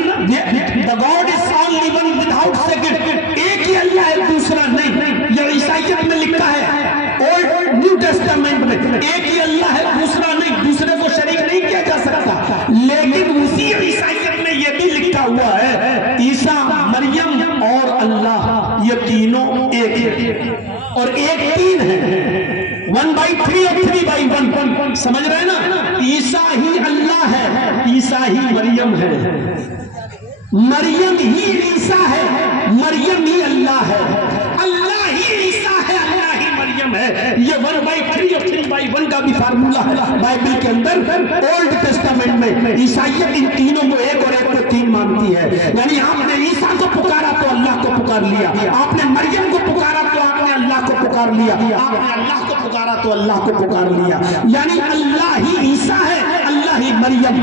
the God is only one without second، ایک ہی اللہ ہے دوسرا نہیں. یہ عیسائیت میں لکھا ہے، اولڈ نیو ٹیسٹامنٹ میں ایک ہی اللہ ہے دوسرا نہیں، دوسرے کو شریک نہیں کیا جا سکتا. لیکن اسی عیسائیت میں یہ بھی لکھا ہوا ہے عیسیٰ، مریم اور اللہ یہ تینوں ایک ہیں اور ایک تین ہے. 1/3 اور 3/1 سمجھ رہے ہیں نا؟ عیسیٰ ہی اللہ ہے، عیسیٰ ہی مریم ہے، مریم ہی عیسیٰ ہے، مریم ہی اللہ ہے، اللہ ہی عیسیٰ ہے، اللہ ہی مریم ہے. یہ 1/3 اور 3/1 کا بھی فارمولہ ہے بائبل کے اندر. اولڈ ٹیسٹامنٹ میں عیسائیت ان تینوں کو ایک اور ایک کو تین مانتی ہے. یعنی آپ نے عیسیٰ کو پکارا تو اللہ کو پکار لیا، آپ نے مریم کو پکارا تو آپ نے اللہ کو پکار لیا، آپ نے اللہ کو پکارا تو اللہ کو پکار لیا. یعنی اللہ ہی عیسیٰ ہے، اللہ ہی مریم.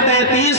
33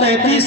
33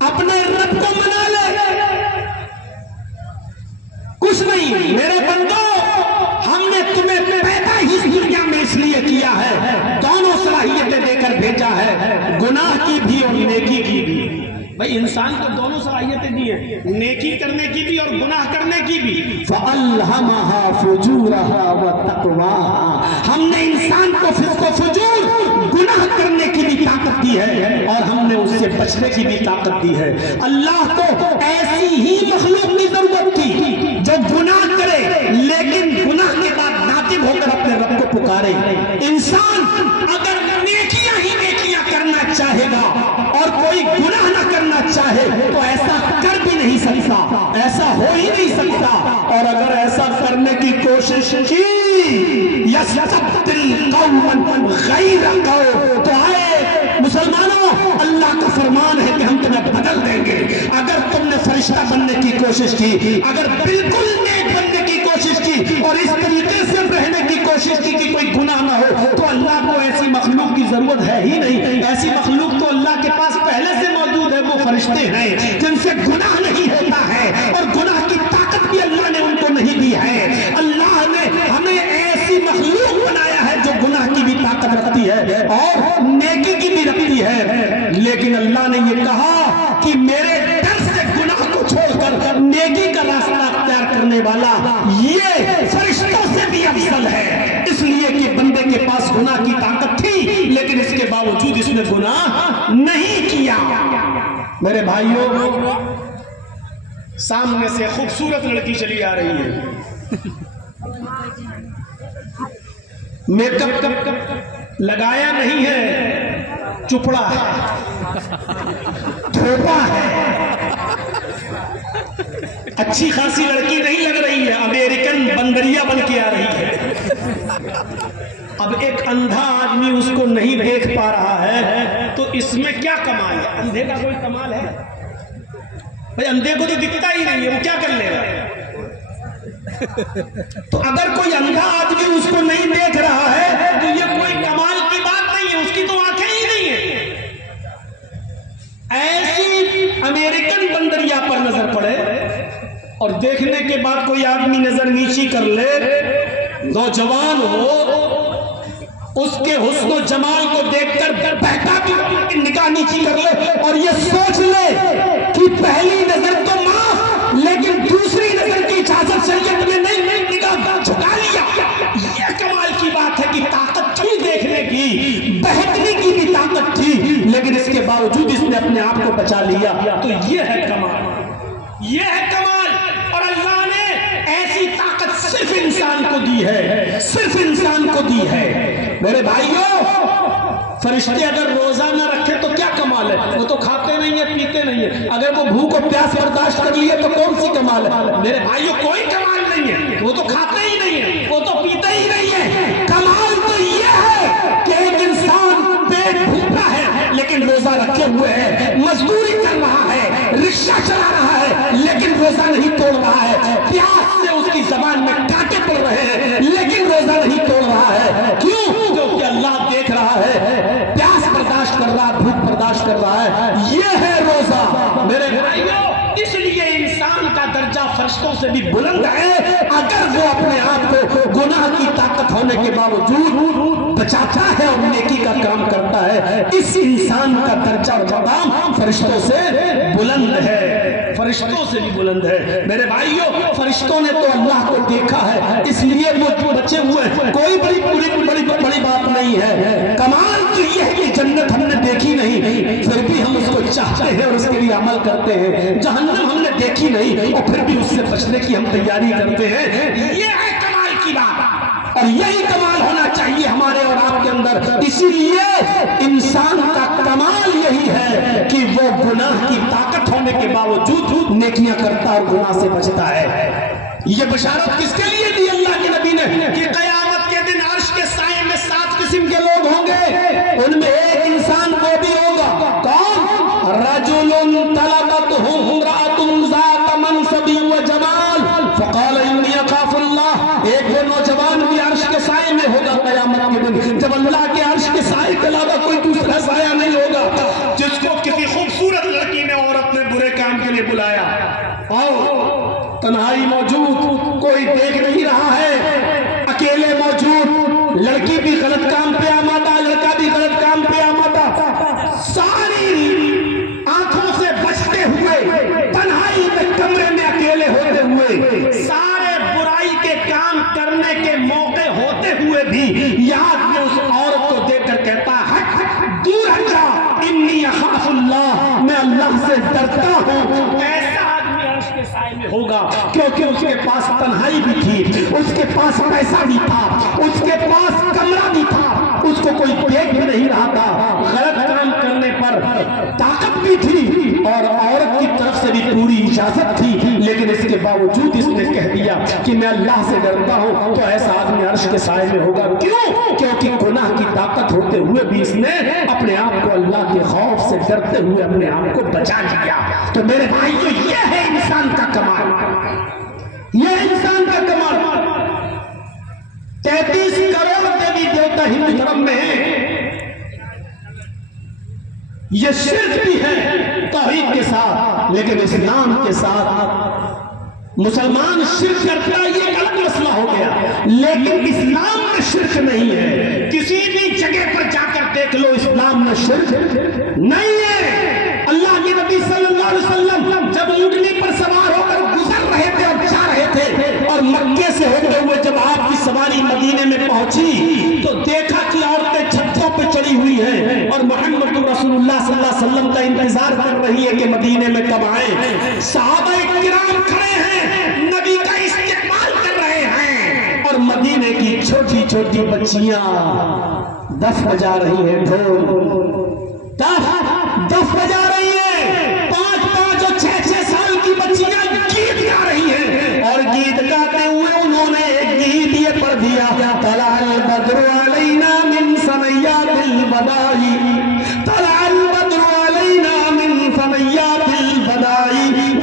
اپنے رب کو منا لے. کچھ نہیں میرے بندو، ہم نے تمہیں پیدا ہی اس دنیا میں اس لیے کیا ہے، دونوں صلاحیتیں دے کر بھیجا ہے، گناہ کی بھی اور نیکی کی بھی. بھائی انسان کو دونوں صلاحیتیں دی ہیں، نیکی کرنے کی بھی اور گناہ کرنے کی بھی. فَأَلْهَمَهَا فُجُورَهَا وَتَقْوَاهَا، ہم نے انسان کو فسق و فجور، گناہ کرنے کی بھی طاقت دی ہے اور ہم نے اس سے بچنے کی بھی طاقت دی ہے. اللہ کو ایسی ہی مخلوق کی ضرورت تھی جو گناہ کرے لیکن گناہ کے بعد نادم ہو کر اپنے رب کو پکارے. انسان اگر نیکیاں ہی نیکیاں کرنا چاہے گا اور کوئی گناہ نہ کرنا چاہے تو ایسا کر بھی نہیں سکتا، ایسا ہو ہی نہیں سکتا. اور اگر ایسا کرنے کی کوشش کی یستبدل قوما غیرکم، تو آئے مسلمانوں، اللہ کا فرمان ہے کہ ہم تمہیں بدل دیں گے. اگر تم نے فرشتہ بننے کی کوشش کی، اگر بالکل نیک بننے کی کوشش کی اور اس طریقے سے رہنے کی کوشش کی کہ کوئی گناہ نہ ہو، تو اللہ کو ایسی مخلوق کی ضرورت ہے ہی نہیں. ایسی مخلوق تو اللہ کے پاس پہلے سے موجود ہے، وہ فرشتے ہیں جن سے گناہ نہیں ہوتا ہے اور گناہ کی طاقت بھی اللہ نے ان کو نہیں دی ہے. اللہ نے ہمیں ایسی مخلوق بنایا ہے جو گناہ کی بھی طاقت رکھتی ہے اور نیکی کی بھی رکھتی ہے. لیکن اللہ نے یہ کہا کہ میرے ڈر سے گناہ کو چھوڑ کر نیکی کا راستہ اختیار کرنے والا یہ فرشتوں سے بھی افضل ہے. اس لیے کہ بندے کے پاس گناہ کی طاقت تھی لیکن اس کے باوجود اس نے گناہ نہیں کیا. میرے بھائیوں، سامنے سے خوبصورت لڑکی چلی آ رہی ہے، میک اپ لگایا نہیں ہے، چپڑا ہے، دھوپا ہے، اچھی خاصی لڑکی نہیں لگ رہی ہے، امریکن بندریا بن کے آ رہی ہے. اب ایک اندھا آدمی اس کو نہیں دیکھ پا رہا ہے تو اس میں کیا کمال ہے؟ اندھے کا کوئی کمال ہے؟ بھئی اندھے کو تو دکھتا ہی نہیں ہے، وہ کیا کر لے گا؟ تو اگر کوئی اندھا آدمی اس کو نہیں دیکھ رہا ہے تو یہ کوئی کمال کی بات نہیں ہے، اس کی تو آنکھیں ہی نہیں ہیں. ایسی امریکن بندریا پر نظر پڑے اور دیکھنے کے بعد کوئی آدمی نظر نیچی کر لے، نوجوان ہو، اس کے حسن و جمال کو دیکھ کر بہتا بھی نگاہ نیچی کر لے اور یہ سوچ لے کہ پہلی نظر تو معاف لیکن دوسری نظر کی اجازت شریعت میں نہیں، نگاہ جھکا لیا. یہ کمال کی بات ہے کہ طاقت تھی دیکھنے کی، بہتنے کی بھی طاقت تھی لیکن اس کے باوجود اس نے اپنے آپ کو بچا لیا. تو یہ ہے کمال، یہ ہے کمال. اور اللہ نے ایسی طاقت صرف انسان کو دی ہے، صرف انسان کو دی ہے. میرے بھائیوں، فرشتے اگر روزہ نہ رکھے تو کیا کمال ہے؟ وہ تو کھاتے نہیں ہیں، پیتے نہیں ہیں. اگر وہ بھوک و پیاس برداشت کر لیے تو کون سی کمال ہے؟ میرے بھائیوں کوئی کمال نہیں ہے، وہ تو کھاتے ہی نہیں ہیں، وہ تو پیتے ہی نہیں ہیں. کمال تو یہ ہے کہ ایک انسان پیٹ بھوکا ہے لیکن روزہ رکھے ہوئے ہے، مزدوری کر رہا ہے، رکشہ چلا رہا ہے لیکن روزہ نہیں توڑ رہا ہے، پیاس سے اس کی زبان میں کانٹے پڑ رہے ہیں لیکن روزہ نہیں توڑ رہا ہے. کیوں؟ کیونکہ اللہ دیکھ رہا ہے، پیاس برداشت کر رہا ہے، بھوک برداشت کر رہا ہے. یہ ہے روزہ. میرے بھائیوں، اس لیے انسان کا درجہ فرشتوں سے بھی بلند ہے اگر وہ اپنے آپ کو گناہ کی طاقت ہونے کے باوجود بچاتا ہے اور نیکی کا کام کرتا ہے. اس انسان کا درجہ اور مقام فرشتوں سے بلند ہے، فرشتوں سے بھی بلند ہے. میرے بھائیوں، فرشتوں نے تو اللہ کو دیکھا ہے اس لیے وہ بچے ہوئے ہیں، کوئی بڑی بات نہیں ہے. کمال تو یہ ہے کہ جنت ہم نے دیکھی نہیں پھر بھی ہم اس کو چاہتے ہیں اور اس کے لیے عمل کرتے ہیں. جہنم ہم نے دیکھی نہیں اور پھر بھی اس سے بچنے کی ہم تیاری کرتے ہیں. یہ ہے کمال کی بات اور یہی کمال ہونا چاہیے ہمارے اور آپ کے اندر. اسی لیے انسان کا کمال یہی ہے کہ وہ گناہ کی طاقت ہونے کے باوجود نیکیاں کرتا اور گناہ سے بچتا ہے. یہ بشارت کس کے لیے دی اللہ کے نبی نے کہ قیامت کے دن عرش کے سائے میں 7 قسم کے لوگ ہوں گے، ان میں ایک انسان وہ بھی ہوگا. کون؟ رجل طلبته امرأة ذات منصب وجمال فقال انی اخاف اللہ. ایک وہ نوجوان بھی عرش کے سائے میں ہوگا قیامت کے دن جب اللہ کے عرش کے سائے کے علاوہ کوئی دوسرا سایہ نہیں ہوگا. جس کو کسی خوبصورت لڑکی نے، عورت بھی یہ آدمی اس عورت کو دیکھ کر کہتا ہے دور ہٹ جا، انی اخاف اللہ، میں اللہ سے ڈرتا ہوں۔ ایسا آدمی عرش کے سائے میں ہوگا کیونکہ اس کے پاس تنہائی بھی تھی، اس کے پاس پیسہ بھی تھا، اس کے پاس کمرہ بھی تھا، اس کو کوئی دیکھ بھی نہیں رہا تھا، غلط کام کرنے پر طاقت بھی تھی اور عورت کی طرف سے بھی پوری اجازت تھی، لیکن اس کے باوجود اس نے کہہ دیا کہ میں اللہ سے ڈرتا ہوں۔ تو ایسا آدمی عرش کے سائے میں ہوگا، کیوں؟ کیونکہ گناہ کی طاقت ہوتے ہوئے بھی اس نے اپنے آپ کو اللہ کے خوف سے ڈرتے ہوئے اپنے آپ کو بچا لیا۔ تو میرے بھائی تو یہ ہے انسان کا کمال، یہ انسان کا کمال۔ 33 کروڑ دیوی دیوتا ہندو دھرم میں ہیں، یہ شرک بھی ہے توحید کے ساتھ، لیکن اسلام کے ساتھ مسلمان شرک کرتا ہے، یہ غلط مسئلہ ہو گیا، لیکن اسلام میں شرک نہیں ہے۔ کسی بھی جگہ پر جا کر دیکھ لو، اسلام میں شرک نہیں ہے۔ اللہ کے نبی صلی اللہ علیہ وسلم جب اونٹنی پر سوار ہو کر گزر رہے تھے اور جا رہے تھے، اور مکے سے ہوتے ہوئے جب آپ کی سواری مدینے میں پہنچی تو دیکھا کہ عورتیں چھتوں پہ چڑھی ہوئی ہیں اور محمد رسول اللہ صلی اللہ علیہ وسلم کا انتظار کر رہی ہے کہ مدینے میں کب آئیں۔ صحابہ کرام کھڑے ہیں، نبی کا استقبال کر رہے ہیں، اور مدینے کی چھوٹی چھوٹی بچیاں دف بجا رہی ہیں، ڈھول دف بجا رہی ہیں، 5 اور 6 سال کی بچیاں گیت گا رہی ہیں، اور گیت گاتے ہوئے انہوں نے ایک گیت یہ پڑھ دیا، طلع البدر علینا من ثنیات الوداع، طلع البدر علینا من ثنیات الوداع،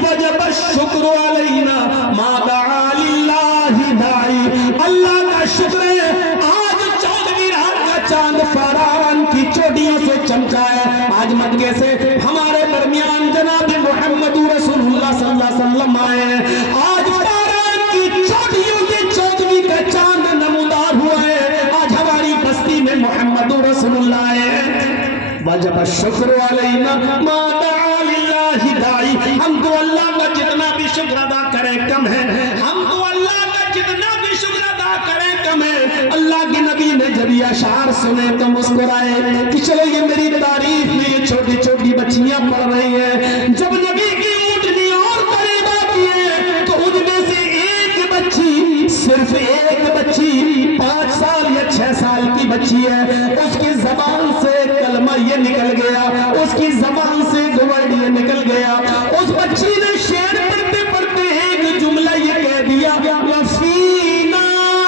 وجب الشکر علینا ما دعا للہ داعی۔ اللہ کا شکر ہے، آج 14ویں رات کا چاند فاران کی چوٹیوں سے چمکا ہے۔ آج مکے سے ہمارے درمیان جناب محمد رسول اللہ صلی اللہ علیہ وسلم آئے ہیں، آج فاران کی چوٹیوں سے 14ویں کا چاند نمودار ہوا ہے، آج ہماری بستی میں محمد رسول اللہ آئے ہیں۔ وجب الشکر علینا ما دعا للہ داعی۔ ہم تو اللہ کا جتنا بھی شکر ادا کریں کم ہے، ہم تو اللہ کا جتنا بھی شکر ادا کریں کم ہے۔ اللہ کے نبی نے جب یہ اشعار سنے تو مسکرائے کہ چلو یہ میری تعریف میں یہ چھوٹی چھوٹی بچیاں پڑھ رہی ہیں۔ جب نبی کی اونٹنی اور قریب آتی ہے تو ان میں سے ایک بچی، صرف ایک بچی 5 سال یا 6 سال کی بچی ہے، اس کی زبان سے کلمہ یہ نکل گیا، اس کی زبان سے ورڈ یہ نکل گیا۔ اس بچی نے شعر پڑھتے پڑھتے ایک جملہ یہ کہہ دیا، وَفِينَا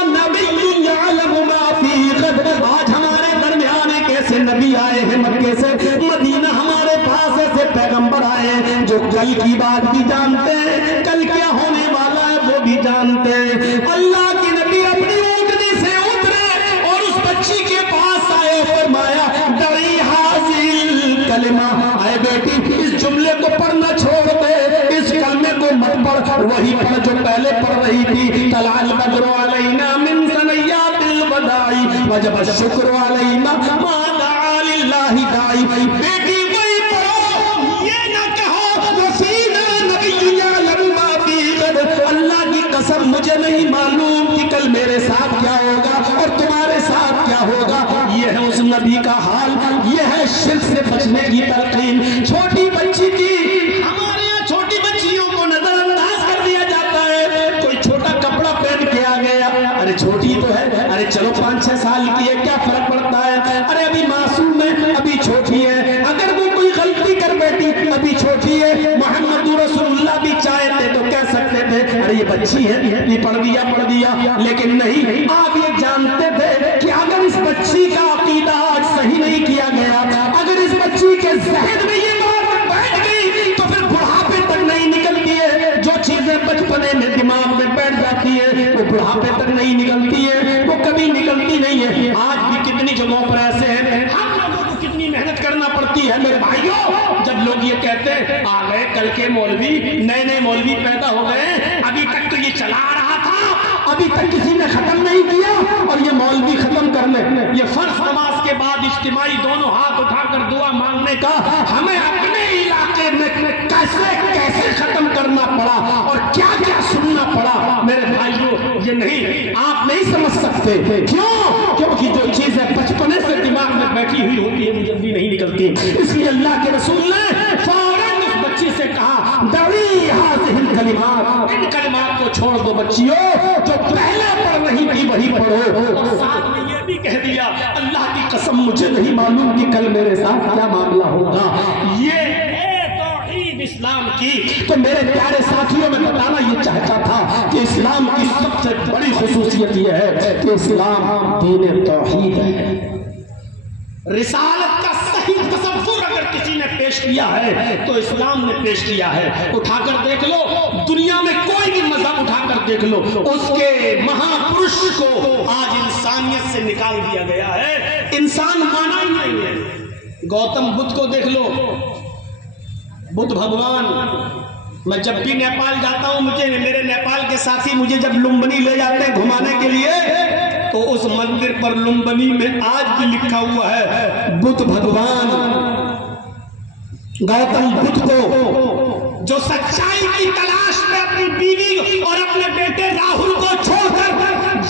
نَبِيٌّ يَعْلَمُ مَا فِي غَدٍ۔ آج ہمارے درمیان ایک ایسے نبی آئے ہیں مکے سے مدینہ، ہمارے پاس ایسے پیغمبر آئے ہیں جو کل کی بات بھی جانتے ہیں، کل کیا ہونے والا ہے وہ بھی جانتے ہیں۔ اللہ کے نبی اپنی اونٹنی سے اترے اور اس بچی کے پاس آئے، فرمایا دعی حاضر کلمہ، اے بیٹی اس جملے کو پڑھنا چھوڑ دے، اس کلمے کو مت پڑھ، وہی پڑھ جو پہلے پڑھ رہی تھی، طلع البدر علینا من ثنیات الوداع، وجب الشکر علینا ما دعا للہ داعی۔ بیٹی وہی پڑھو، یہ نہ کہو وفینا نبی یعلم ما فی غد۔ اللہ کی قسم مجھے نہیں معلوم کہ کل میرے ساتھ کیا ہوگا اور تمہارے ساتھ کیا ہوگا۔ یہ ہے اس نبی کا حال، یہ ہے شرک سے بچنے کی تلقین۔ چھوٹی بچی کی، ہمارے یہاں چھوٹی بچیوں کو نظر انداز کر دیا جاتا ہے، کوئی چھوٹا کپڑا پہن کے آ گیا، ارے چھوٹی تو ہے، ارے چلو 5-6 سال کی ہے کیا فرق پڑتا ہے، ارے ابھی معصوم ہے، ابھی چھوٹی ہے، اگر وہ کوئی غلطی کر بیٹھی ابھی چھوٹی ہے۔ محمد رسول اللہ بھی چاہتے تو کہہ سکتے تھے ارے یہ بچی ہے، یہ پڑھ دیا، لیکن نہیں، آپ یہ جانتے تھے کہ اگر اس بچی کا عقیدہ آج صحیح نہیں کیا گیا، اگر اس بچی کے ذہن میں یہ بات بیٹھ گئی تو پھر بڑھاپے تک نہیں نکلتی ہے۔ جو چیزیں بچپنے میں دماغ میں بیٹھ جاتی ہے وہ بڑھاپے تک نہیں نکلتی ہے، وہ کبھی نکلتی نہیں ہے۔ آج بھی کتنی جگہوں پر ایسے ہیں، ہم لوگوں کو کتنی محنت کرنا پڑتی ہے میرے بھائیوں۔ جب لوگ یہ کہتے ہیں آ گئے کل کے مولوی، نئے مولوی پیدا ہو گئے، ابھی تک تو یہ چلا رہا تھا، ابھی تک کسی نے ختم نہیں کیا اور یہ مولوی ختم کر لے۔ یہ فرض نماز کے بعد اجتماعی دونوں ہاتھ اٹھا کر دعا مانگنے کا ہمیں اپنے علاقے میں کیسے ختم کرنا پڑا اور کیا کیا سننا پڑا۔ میرے بھائیوں یہ نہیں آپ نہیں سمجھ سکتے. کیوں؟ کیونکہ جو چیزیں بچپنے سے دماغ میں بیٹھی ہوئی ہوتی ہے وہ جلدی نہیں نکلتی. اس لیے اللہ کے رسول نے فوراً اس بچی سے کہا دعی ہذہ الکلمات، ان کلمات کو چھوڑ دو بچیوں، جو پہلا پڑھ رہی تھی وہی پڑھو. اور ساتھ میں یہ بھی کہہ دیا اللہ کی قسم مجھے نہیں معلوم کہ کل میرے ساتھ کیا معاملہ ہوگا. یہ اسلام کی. تو میرے پیارے ساتھیوں میں بتانا یہ چاہتا تھا کہ اسلام کی سب سے بڑی خصوصیت یہ ہے کہ اسلام دین توحید ہے. رسالت کا صحیح تصور اگر کسی نے پیش کیا ہے تو اسلام نے پیش کیا ہے. اٹھا کر دیکھ لو دنیا میں کوئی بھی مذہب اٹھا کر دیکھ لو اس کے مہاپرش کو آج انسانیت سے نکال دیا گیا ہے. انسان مانا ہی نہیں ہے. گوتم بدھ کو دیکھ لو، بدھ بھگوان. میں جب بھی نیپال جاتا ہوں میرے نیپال کے ساتھی مجھے جب لمبنی لے جاتے ہیں گھمانے کے لیے تو اس مندر پر لمبنی میں آج بھی لکھا ہوا ہے بدھ بھگوان. گوتم بدھ کو جو سچائی کی تلاش میں اپنی بیوی اور اپنے بیٹے راہل کو چھوڑ کر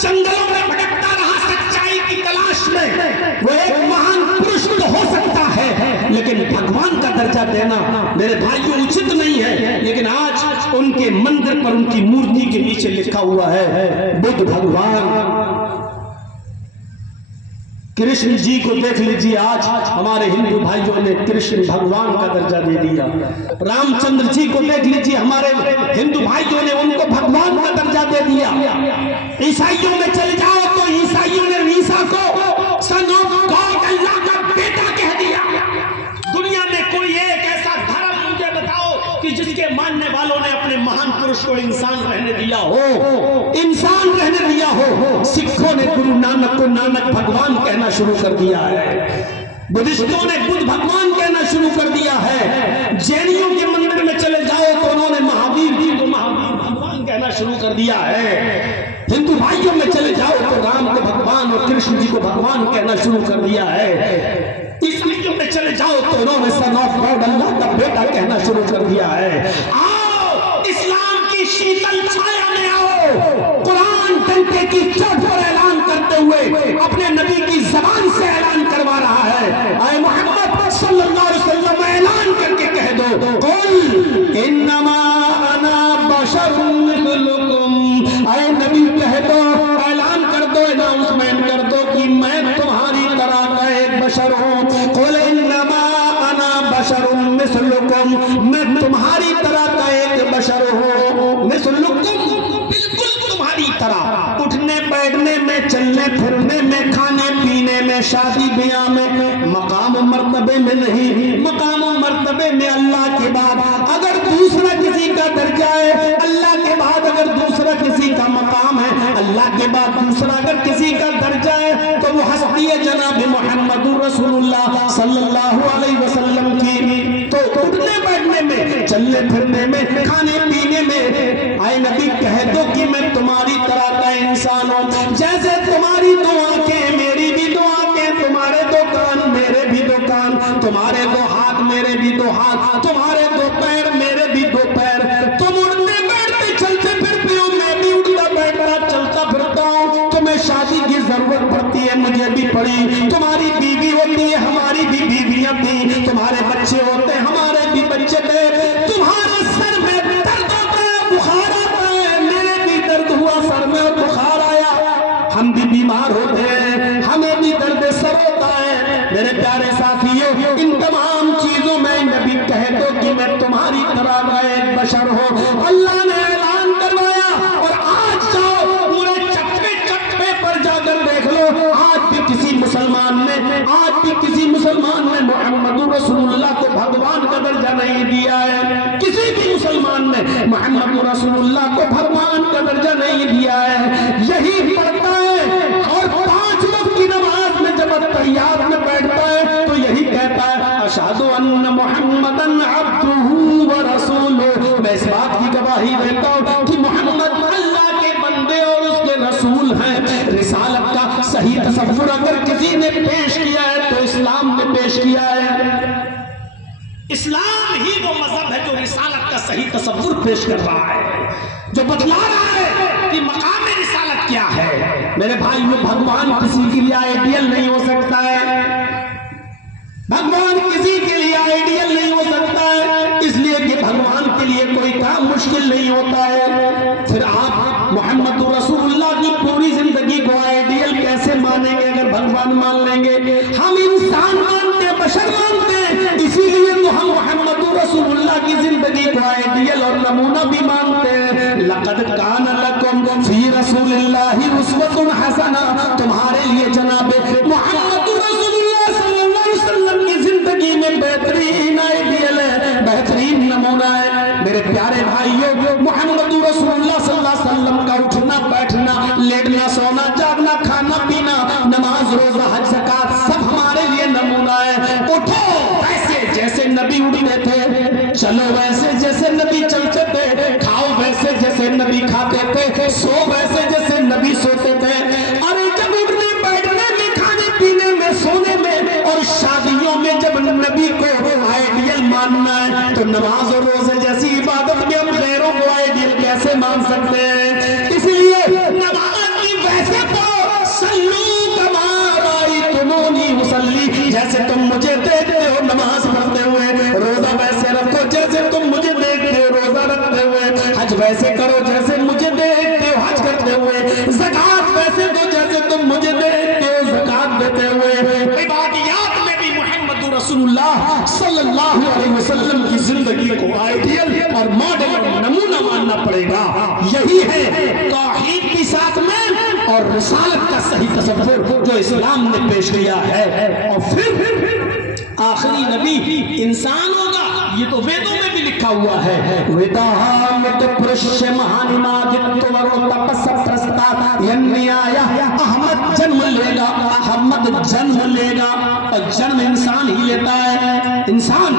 جنگلوں میں بھٹکتا رہا سچائی کی تلاش میں، وہ ایک مہان پروش تو ہو سکتا ہے لیکن بھگوان کا درجہ دینا میرے بھائیوں اچت نہیں ہے. لیکن آج ان کے مندر پر ان کی مورتی کے نیچے لکھا ہوا ہے بدھ بھگوان. کرشن جی کو دیکھ لیجیے، آج ہمارے ہندو بھائیوں نے کرشن بھگوان کا درجہ دے دیا. رام چندر جی کو دیکھ لیجیے، ہمارے ہندو بھائیوں نے ان کو بھگوان کا درجہ دے دیا. عیسائیوں میں چلے جاؤ تو عیسائیوں نے عیسیٰ کو سن آف گاڈ، اللہ کا بیٹا کہہ دیا. دنیا میں کوئی ایک ایسا دھرم مجھے بتاؤ کہ جس کے ماننے والوں نے اپنے مہان پروش کو انسان رہنے دیا ہو، انسان رہنے دیا ہو. سکھوں نے گرو نانک کو نانک بھگوان کہنا شروع کر دیا ہے. بدھسٹوں نے بدھ بھگوان کہنا شروع کر دیا ہے. جینیوں کے مندر میں چلے جاؤ تو انہوں نے مہاویر جی کو مہاویر بھگوان کہنا شروع کر دیا ہے. ہندو بھائیوں میں چلے جاؤ تو رام کو بھگوان اور کرشن جی کو بھگوان کہنا شروع کر دیا ہے. عیسائیوں میں چلے جاؤ تو انہوں نے سن آف گاڈ، اللہ کا بیٹا کہنا شروع کر دیا ہے. آؤ اسلام کی شیتل چھایا میں آؤ. قرآن ڈنڈے کی چوٹ پر اعلان کرتے ہوئے اپنے نبی کی زبان سے اعلان کروا رہا ہے. اے محمد صلی اللہ علیہ وسلم اعلان کر کے کہہ دو قل انما انا بشر مثلکم. اے نبی کہہ دو، اعلان کر دو، اناؤنسمنٹ کر دو کہ میں تمہاری طرح کا ایک بشر ہوں. قل انما انا بشر مثلکم، میں تمہاری طرح کا ایک بشر ہوں. مثلکم بالکل تمہاری طرح، اٹھنے بیٹھنے میں، چلنے پھرنے میں، کھانے پینے میں، شادی بیاہ میں، مقام و مرتبے میں نہیں. مقام و مرتبے میں اللہ کے بعد اگر دوسرا کسی کا درجہ ہے، اللہ کے بعد اگر دوسرا کسی کا مقام ہے، اللہ کے بعد دوسرا اگر کسی کا درجہ ہے تو وہ ہستی ہے جناب محمد رسول اللہ صلی اللہ علیہ وسلم کی. تو اٹھنے بیٹھنے میں، چلنے پھرنے میں، کھانے پینے میں، اے نبی کہہ دو کہ میں تمہاری طرح کا انسان ہوں. جیسے تمہاری دو آنکھیں میری بھی دو آنکھیں، تمہارے دو کان میرے بھی دو کان، تمہارے دو ہاتھ میرے بھی دو ہاتھ، تمہارے دو پیر میرے بھی دو پیر. تم اٹھتے بیٹھتے چلتے پھرتے ہو، میں بھی اٹھتا بیٹھتا چلتا پھرتا ہوں. تمہیں شادی کی ضرورت پڑتی ہے، مجھے بھی پڑی. تمہاری بیوی ہوتی ہے، ہماری بھی بیویاں تھیں. تمہارے بچے ہوتے ہیں، ہمارے بھی بچے تھے. تمہارے سر میں درد ہوتا ہے، بخار آتا ہے، میرے بھی درد ہوا سر میں اور بخار آیا. ہم بھی بیمار ہوتے ہیں، ہمیں بھی درد سر ہوتا ہے. میرے پیارے ساتھیوں، ان تمام چیزوں میں نبی کہہ دو کہ میں تمہاری طرح کا ایک بشر ہوں. اللہ نے اعلان کروایا. اور آج جاؤ پورے چپے چپے پر جا کر دیکھ لو، آج بھی کسی مسلمان نے محمد رسول اللہ کو بھگوان کا درجہ نہیں دیا ہے. کسی بھی مسلمان نے محمد رسول اللہ کو بھگوان کا درجہ نہیں دیا ہے. یہی پڑھتا ہے اور 5 وقت کی نماز میں جب تحیات میں بیٹھتا ہے تو یہی کہتا ہے اشہد ان محمدا عبدہ ورسولہ. میں اس بات کی گواہی دیتا ہوں کہ محمد اللہ کے بندے اور اس کے رسول ہیں. رسالت کا صحیح تصور اگر کسی نے پیش کیا ہے تو اسلام نے پیش کیا ہے. اسلام ہی وہ مذہب ہے جو رسالت کا صحیح تصور پیش کر رہا ہے، جو بتلا رہا ہے کہ مقام رسالت کیا ہے میرے بھائیو؟ بھگوان کسی کے لیے آئیڈیل نہیں ہو سکتا ہے، بھگوان کسی کے لیے آئیڈیل نہیں ہو سکتا ہے، اس لیے کہ بھگوان کے لیے کوئی کام مشکل نہیں ہوتا ہے۔ پھر آپ محمد رسول اللہ کی پوری زندگی کو آئیڈیل کیسے مانیں گے اگر بھگوان مان لیں گے؟ ہم انسان مانتے ہیں، بشر مانتے ہیں، اسی لیے تو ہم محمد رسول اللہ کی زندگی کو آئیڈیل اور نمونہ بھی مانتے ہیں۔ لقد کان لکم فی رسول اللہ اسوۃ حسنہ، تمہارے لیے جناب محمد رسول اللہ صلی اللہ علیہ وسلم کی زندگی میں بہترین آئیڈیل ہے، بہترین نمونہ ہے۔ میرے پیارے بھائیوں، محمد رسول اللہ صلی اللہ علیہ وسلم کا اٹھنا بیٹھنا، لیٹنا سونا جاگنا کھانا پینا، نماز روزہ حج زکات سب ہمارے لیے نمونہ ہے۔ اٹھو ویسے جیسے نبی اٹھتے تھے، چلو ویسے جیسے نبی چلتے تھے، کھاؤ ویسے جیسے نبی کھاتے تھے، سو ویسے جیسے نبی سوتے تھے۔ ارے جب اٹھنے بیٹھنے میں، کھانے پینے میں، سونے میں اور شادیوں میں جب نبی کو آئیڈیل ماننا ہے تو نماز اور روزے جیسی عبادت میں ہم غیروں کو آئیڈیل کیسے مان سکتے ہیں؟ اس لیے نماز کی ویسے تو صلو کما رأیتمونی اصلی، جیسے تم مجھے دیکھتے ہو نماز پڑھتے ہوئے، روزہ ویسے رکھو جیسے تم مجھے دیکھتے ہو روزہ رکھتے ہوئے، حج ویسے کرو جیسے مجھے دیکھتے ہو حج کرتے ہوئے، زکات ویسے دو جیسے تم مجھے دیکھتے ہو زکات دیتے ہوئے۔ عبادیات میں بھی محمد رسول اللہ صلی اللہ علیہ وسلم کی زندگی کو آئیڈیل اور ماڈل اور نمونہ ماننا پڑے گا۔ یہی ہے توحید کی ساتھ میں اور رسالت کا صحیح تصور جو اسلام نے پیش کیا ہے۔ اور پھر آخری نبی انسان ہوگا، یہ تو ویدوں میں بھی لکھا ہوا ہے۔ ویداہامت پرش مہانماجت ورو تپسپرستات ینمی آیا، احمد جنم لے گا، احمد جنم لے گا، اور جنم انسان ہی لیتا ہے، انسان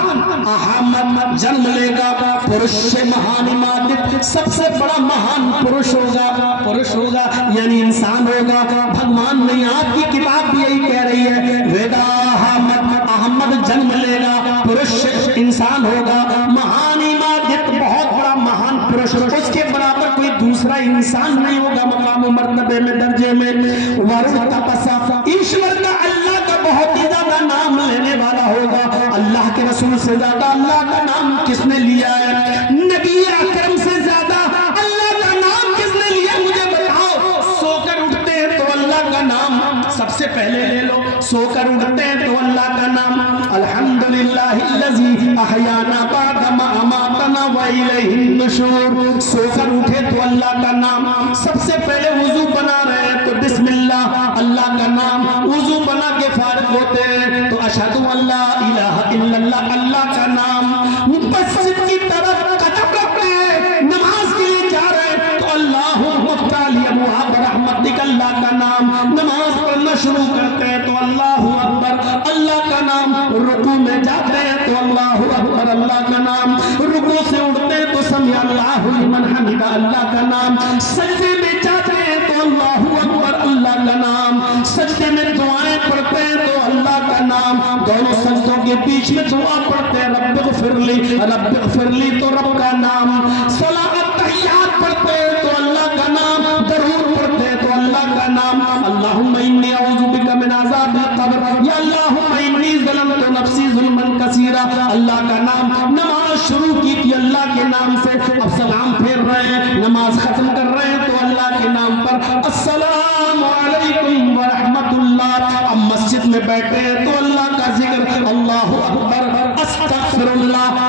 احمد جنم لے گا، پرش مہانماجت سب سے بڑا مہان پرش ہوگا یعنی انسان ہوگا، بھگوان نہیں، آپ کی کتاب بھی یہی کہہ رہی ہے۔ ویداہامت احمد جنم لے گا، پرش انسان ہوگا، مہانی ماجد بہت بڑا مہان پرش، اس کے برابر کوئی دوسرا انسان نہیں ہوگا مقام و مرتبے میں درجے میں۔ ورد تپسا، ایشور کا اللہ کا بہت ہی زیادہ نام لینے والا ہوگا، اللہ کے رسول سے زیادہ اللہ کا نام کس نے لیا ہے؟ نبی اکرم سے زیادہ اللہ کا نام کس نے لیا؟ مجھے بتاؤ۔ سو کر اٹھتے ہیں تو اللہ کا نام سب سے پہلے لے لو، سو کر اٹھتے ہیں تو اللہ کا نام، الحمدللہ الذی احیانا بعد ما اماتنا والیہ النشور۔ سو کر اٹھے تو اللہ کا نام، سب سے پہلے وضو بنا رہے ہیں تو بسم اللہ اللہ کا نام، وضو بنا کے فارغ ہوتے ہیں تو اشہد ان لا الہ الا اللہ اللہ کا نام، مسجد کی طرف قدم رکھتے ہیں نماز کے لیے جا رہے ہیں تو اللہم افتح لی ابواب رحمتک اللہ کا نام، نماز پڑھنا شروع کرتے ہیں تو اللہ اکبر اللہ کا نام، رکوع میں جاتے ہیں تو اللہ اکبر اللہ کا نام، رکوع سے اٹھتے ہیں تو سمع اللہ لمن حمدہ اللہ کا نام، سجدے میں جاتے ہیں تو اللہ اکبر اللہ کا نام، سجدے میں دعائیں پڑھتے ہیں تو اللہ کا نام، دونوں سجدوں کے بیچ میں دعا پڑھتے ہیں رب اغفر لی تو رب کا نام، صلاۃ تحیات پڑھتے ہیں تو اللہ کا نام، درود پڑھتے ہیں تو اللہ کا نام، اللہم انی اعوذ بک من عذاب القبر، یا اللہم انی ظلمت نفسی ظلما کثیرا اللہ کا نام۔ نماز شروع کی تھی اللہ کے نام سے، اب سلام پھیر رہے ہیں، نماز ختم کر رہے ہیں تو اللہ کے نام پر السلام علیکم ورحمت اللہ، اب مسجد میں بیٹھے ہیں تو اللہ کا ذکر، اللہ اکبر استغفر اللہ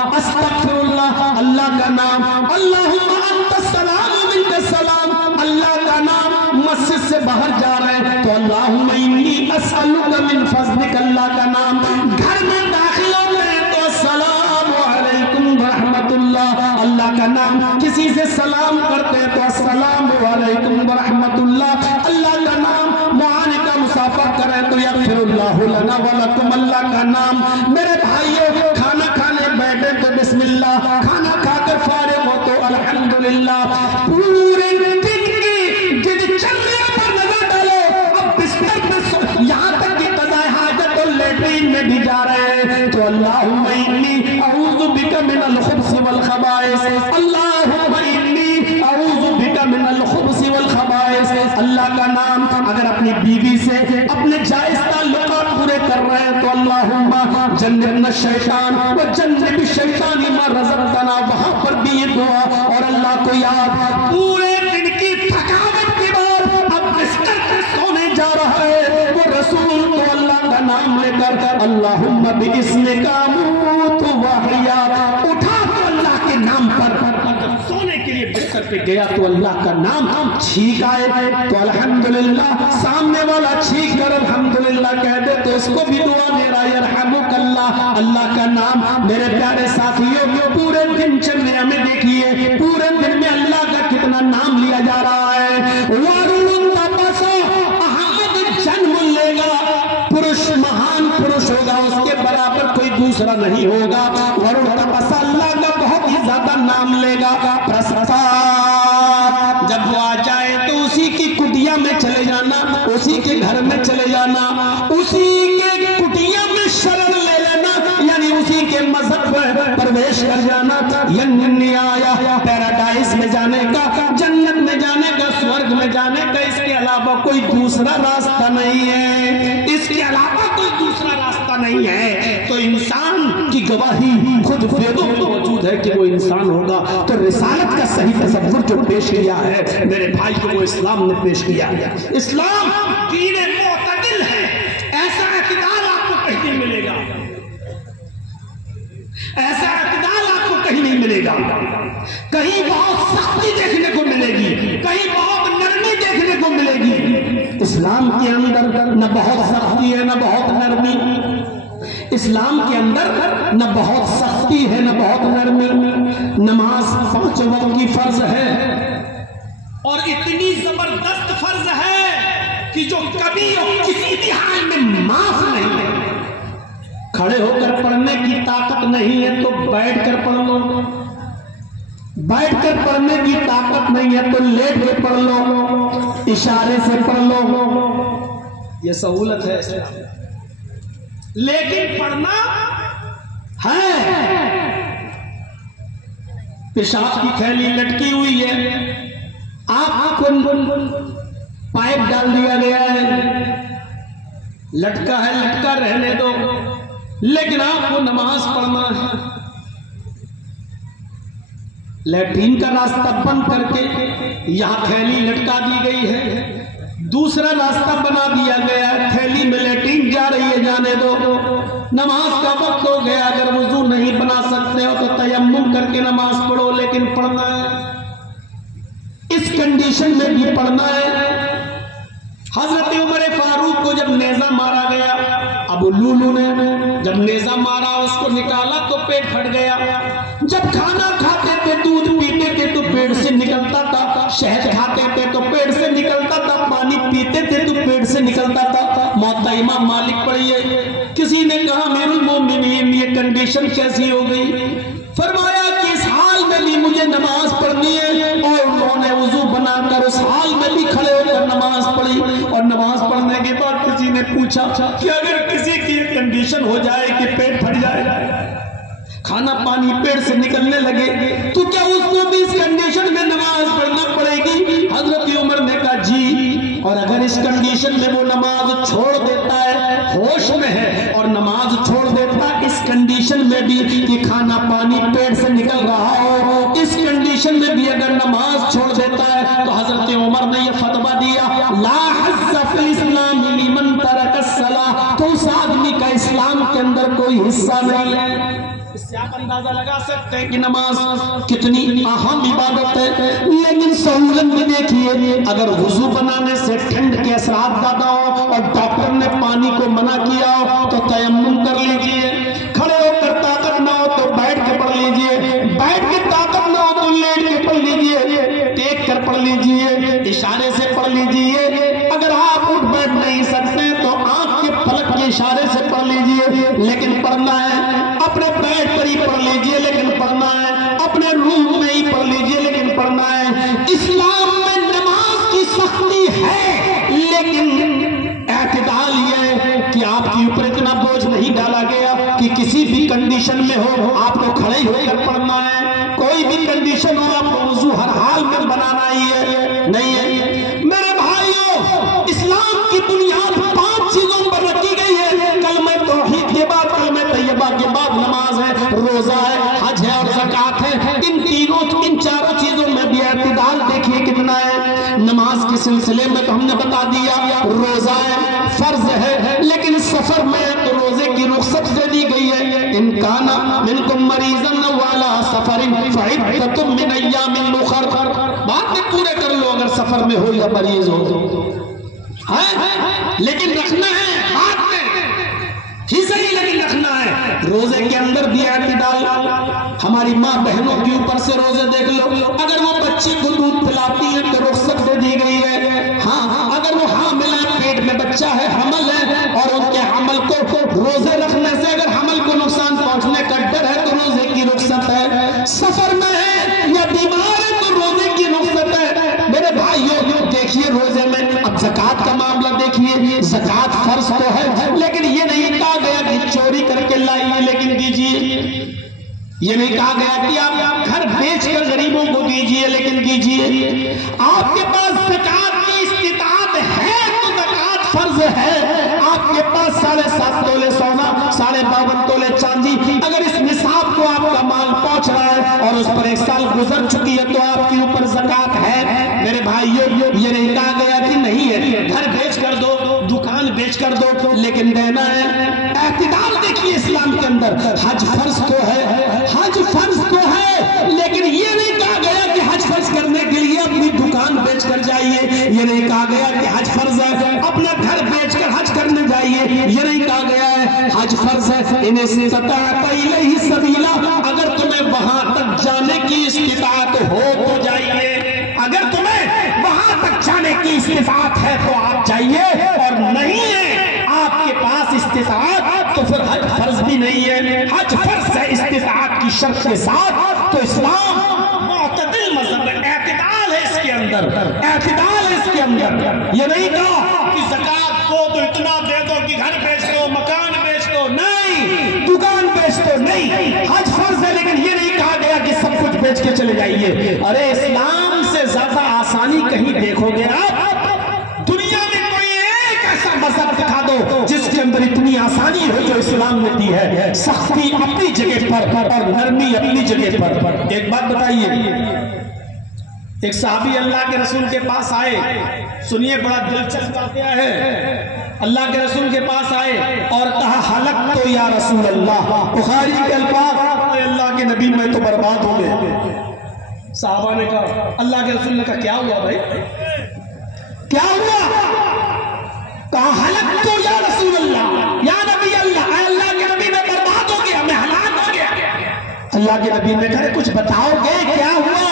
اللہ کا نام، اللہم انت السلام منک السلام اللہ کا نام، مسجد سے باہر جا رہے ہیں تو اللہم انی اسألک من فضلک اللہ کا نام، گھر میں داخل ہوتے ہیں تو السلام علیکم ورحمت اللہ اللہ کا نام، کسی سے سلام کرتے ہیں تو السلام علیکم ورحمت اللہ اللہ کا نام، معانقہ مسافر کریں تو یغفر اللہ لنا ولکم اللہ کا نام۔ میرے بھائیوں، کھانا کھانے بیٹھے تو بسم اللہ، کھانا کھا کر فارغ ہو تو الحمدللہ، پورے دن کی چلنے پر نظر ڈالو، اب بستر میں یہاں تک کہ قضاء حاجت اور لیٹرین میں بھی جا رہے ہیں تو اللہم انی اعوذ بک من الخبث والخبائث، اللہم انی اعوذ بک من الخبث والخبائث اللہ کا نام. اگر اپنی بیوی سے اپنے جائز تعلقات پورے کر رہے ہیں تو اللہم جنبنا الشیطان و جنب الشیطان ما رزقتنا, وہاں پر بھی یہ دعا. اور اللہ کو یاد, پورے دن کی تھکاوٹ کے بعد اب بستر پہ سونے جا رہا ہے, وہ رسول تو اللہ کا نام لے کر اللہم باسمک اموت واحیا اٹھا تو اللہ کے نام پر سونے کے لیے بستر پہ گیا تو اللہ کا نام چھینک آئے تو الحمدللہ سامنے والا چھینک کر الحمدللہ کہہ دے تو اس کو بھی دعا دے رہا ہے یرحمک اللہ. اللہ کا نام میرے پیارے ساتھیوں, پورے دن چلنے ہمیں دیکھیے پورے دن میں اللہ کا کتنا نام لیا جا رہا ہے. وارون تپسو احمد جنم لے گا, پروش مہان پروش ہوگا, اس کے برابر کوئی دوسرا نہیں ہوگا. وارون تپسا اللہ کا بہت ہی زیادہ نام لے گا. جب وہ آ جائے تو اسی کی کٹیا میں چلے جانا, اسی کے گھر میں چلے جانا, اسی کے کٹیا میں شرن لے لینا, یعنی اسی کے مذہب پر پرویش کر جانا. یعنی آیا پیراڈائز میں جانے کا, جنت میں جانے کا, سورگ میں جانے کا, اس کے علاوہ کوئی دوسرا راستہ نہیں ہے, اس کے علاوہ کوئی دوسرا راستہ نہیں ہے. تو انسان کی گواہی خود ویدوں میں موجود ہے کہ وہ انسان ہوگا. تو رسالت کا صحیح تصور جو پیش کیا ہے میرے بھائی کو وہ اسلام نے پیش کیا. اسلام دین معتدل ہے, ایسا اعتدال آپ کو کہیں نہیں ملے گا, ایسا اعتدال آپ کو کہیں نہیں ملے گا. کہیں بہت سختی دیکھنے کو ملے گی, کہیں بہت نرمی دیکھنے کو ملے گی. اسلام کے اندر نہ بہت سختی ہے نہ بہت نرمی, اسلام کے اندر نہ بہت سختی ہے نہ بہت نرمی. نماز 5 وقت کی فرض ہے اور اتنی زبردست فرض ہے کہ جو کبھی اور کسی بھی حال میں معاف نہیں ہے. کھڑے ہو کر پڑھنے کی طاقت نہیں ہے تو بیٹھ کر پڑھ لو, بیٹھ کر پڑھنے کی طاقت نہیں ہے تو لیٹ کے پڑھ لو, اشارے سے پڑھ لو, یہ سہولت ہے. لیکن پڑھنا ہے, پیشاب کی تھیلی لٹکی ہوئی ہے, آپ کو پائپ ڈال دیا گیا ہے, لٹکا ہے لٹکا رہنے دو, لیکن آپ کو نماز پڑھنا ہے. لیٹرین کا راستہ بند کر کے یہاں تھیلی لٹکا دی گئی ہے, دوسرا راستہ بنا دیا گیا ہے, تھیلی میں لیٹرین جا رہی ہے جانے دو. نماز کا وقت ہو گیا, اگر وضو نہیں بنا سکتے ہو تو تیمم کر کے نماز پڑھو, لیکن پڑھنا ہے, اس کنڈیشن میں بھی پڑھنا ہے. حضرت عمر فاروق کو جب نیزہ مارا گیا, ابو لولو نے جب نیزہ مارا اس کو نکالا تو پیٹ پھٹ گیا. جب کھانا کھاتے تھے دودھ پیتے تھے تو پیٹ سے نکلتا تھا, شہد کھاتے تھے تو پیٹ سے نکلتا تھا, پانی پیتے تھے تو پیٹ سے نکلتا تھا. موطا امام مالک پڑھیے, کسی نے کہا امیر المومنین یہ کنڈیشن کیسی ہو گئی؟ فرمایا کہ اس حال میں بھی مجھے نماز پڑھنی ہے, اور انہوں نے وضو بنا کر اس حال میں بھی کھڑے ہو کر نماز پڑھی. اور نماز پڑھنے کے بعد کسی نے پوچھا کہ اگر کسی کی کنڈیشن ہو جائے کہ پیٹ پھٹ جائے, کھانا پانی پیٹ سے نکلنے لگے, تو کیا اس کو بھی اس کنڈیشن میں نماز پڑھنا پڑے گی؟ حضرت عمر نے کہا جی, اور اگر اس کنڈیشن میں وہ نماز چھوڑ دیتا ہے, ہوش میں ہے اور نماز چھوڑ دیتا ہے اس کنڈیشن میں بھی کہ کھانا پانی پیٹ سے نکل رہا ہو, اس کنڈیشن میں بھی اگر نماز چھوڑ دیتا ہے تو حضرت عمر نے یہ فتویٰ دیا لا حظ فی الاسلام لمن ترک الصلاۃ, تو اس آدمی کا اسلام کے اندر کوئی حصہ نہیں ہے. اس سے آپ اندازہ لگا سکتے ہیں کہ نماز کتنی اہم عبادت ہے. لیکن سہولت میں دیکھیے, اگر وضو بنانے سے ٹھنڈ کے اثرات زیادہ ہو اور ڈاکٹر نے پانی کو منع کیا ہو تو تیمم کر لیجئے, کھڑے ہو کر طاقت نہ ہو تو بیٹھ کے پڑھ لیجئے, بیٹھ کے طاقت نہ ہو تو لیٹ کے پڑھ لیجئے, ٹیک کر پڑھ لیجئے, اشارے سے پڑھ لیجئے. اگر آپ اٹھ بیٹھ نہیں سکتے تو آنکھ کے پلک کے اشارے سے پڑھ لیجئے, لیکن پڑھنا ہے. اپنے بیڈ پر ہی پڑھ لیجئے لیکن پڑھنا ہے, اپنے روم میں ہی پڑھ لیجئے لیکن پڑھنا ہے. اسلام میں نماز کی سختی ہے, لیکن اعتدال یہ ہے کہ آپ کے اوپر اتنا بوجھ نہیں ڈالا گیا کہ کسی بھی کنڈیشن میں ہو آپ کو کھڑے ہو کر پڑھنا ہے, کوئی بھی کنڈیشن ہو آپ کو وضو ہر حال میں بنانا ہی ہے, نہیں ہے. میرے بھائیوں فرما دیا روزہ فرض ہے، لیکن سفر میں تو روزے کی رخصت دے دی گئی ہے. ان کان منکم مریضا والا سفر فعدۃ من ایام اخر. بات پورے کر لو اگر سفر میں ہو یا مریض ہو لیکن رکھنا ہے ہاتھ میں ہی صحیح، لیکن رکھنا ہے. روزے کے اندر بھی اعتدال. ہماری ماں بہنوں کے اوپر سے روزے دیکھ لو، اگر وہ بچی کو دودھ پلاتی ہے تو رخصت دے دی گئی ہے. ہاں اگر وہ حامل ہے، پیٹ میں بچہ ہے، حمل ہے، اور ان کے حمل کو روزے رکھنے سے اگر حمل کو نقصان پہنچنے کا ڈر ہے تو روزے کی رخصت ہے. سفر میں ہے یا بیمار ہے تو روزے کی رخصت ہے. میرے بھائیو دیکھیے روزے میں اب زکوٰۃ کا معاملہ دیکھیے. زکوٰۃ فرض تو ہے، لیکن یہ نہیں کہا گیا کہ چوری کر کے لائیے لیکن دیجیے. یہ نہیں کہا گیا کہ آپ گھر بیچ کر غریبوں کو دیجیے لیکن دیجیے. آپ کے پاس زکوٰۃ کی استطاعت ہے تو زکوٰۃ فرض ہے. آپ کے پاس 7.5 تولے سونا، 52.5 تولے چاندی، اگر اس نصاب کو آپ کا مال پہنچ رہا ہے اور اس پر 1 سال گزر چکی ہے تو آپ کے اوپر زکوٰۃ ہے. میرے بھائیو یہ نہیں کہا گیا کہ نہیں ہے، گھر بیچ کر دو، دکان بیچ کر دو، لیکن دینا ہے. اعتدال دیکھیے اسلام کے اندر. حج فرض تو ہے، حج فرض تو ہے، لیکن یہ نہیں کہا گیا کہ حج فرض کرنے کے لیے اپنی دکان بیچ کر جائیے. یہ نہیں کہا گیا کہ حج فرض ہے اپنا گھر بیچ کر حج کرنے جائیے. یہ نہیں کہا گیا ہے حج فرض ہے ان استطعت الیہ سبیلا. اگر تمہیں وہاں تک جانے کی استطاعت ہو تو جائیے. اگر تمہیں وہاں تک جانے کی استطاعت ہے تو آپ جائیے، اور نہیں ہے آپ کے پاس استطاعت تو پھر حج فرض بھی نہیں ہے. حج فرض ہے استطاعت کی شرط کے ساتھ. تو اسلام معتدل مذہب ہے، اعتدال ہے اس کے اندر، اعتدال ہے اس کے اندر. یہ نہیں کہا کہ زکوٰۃ کو تو اتنا دے دو کہ گھر بیچ دو، مکان بیچ دو، نہیں، دکان بیچ دو، نہیں. حج فرض ہے لیکن یہ نہیں کہا گیا کہ سب کچھ بیچ کے چلے جائیے. ارے اسلام سے زیادہ آسانی کہیں دیکھو گے آپ دنیا میں؟ کوئی ایک ایسا مذہب دکھا دو جس کے اندر اتنی آسانی ہو جو اسلام نے دی ہے. سختی اپنی جگہ پر اور نرمی اپنی جگہ پر. ایک بات بتائیے، ایک صحابی اللہ کے رسول کے پاس آئے، سنیے بڑا دلچسپ واقعہ ہے. اللہ کے رسول کے پاس آئے اور کہا حلق تو یا رسول اللہ. بخاری کے الفاظ، اللہ کے نبی میں تو برباد ہو گئے. صحابہ نے کہا، اللہ کے رسول نے کہا کیا ہوا بھائی، کیا ہوا؟ کہا حلق تو یا رسول اللہ، یا نبی اللہ، اے اللہ کے نبی میں برباد ہو گیا، میں ہلاک ہو گیا. اللہ کے نبی نے کہا کچھ بتاؤ گے کیا ہوا؟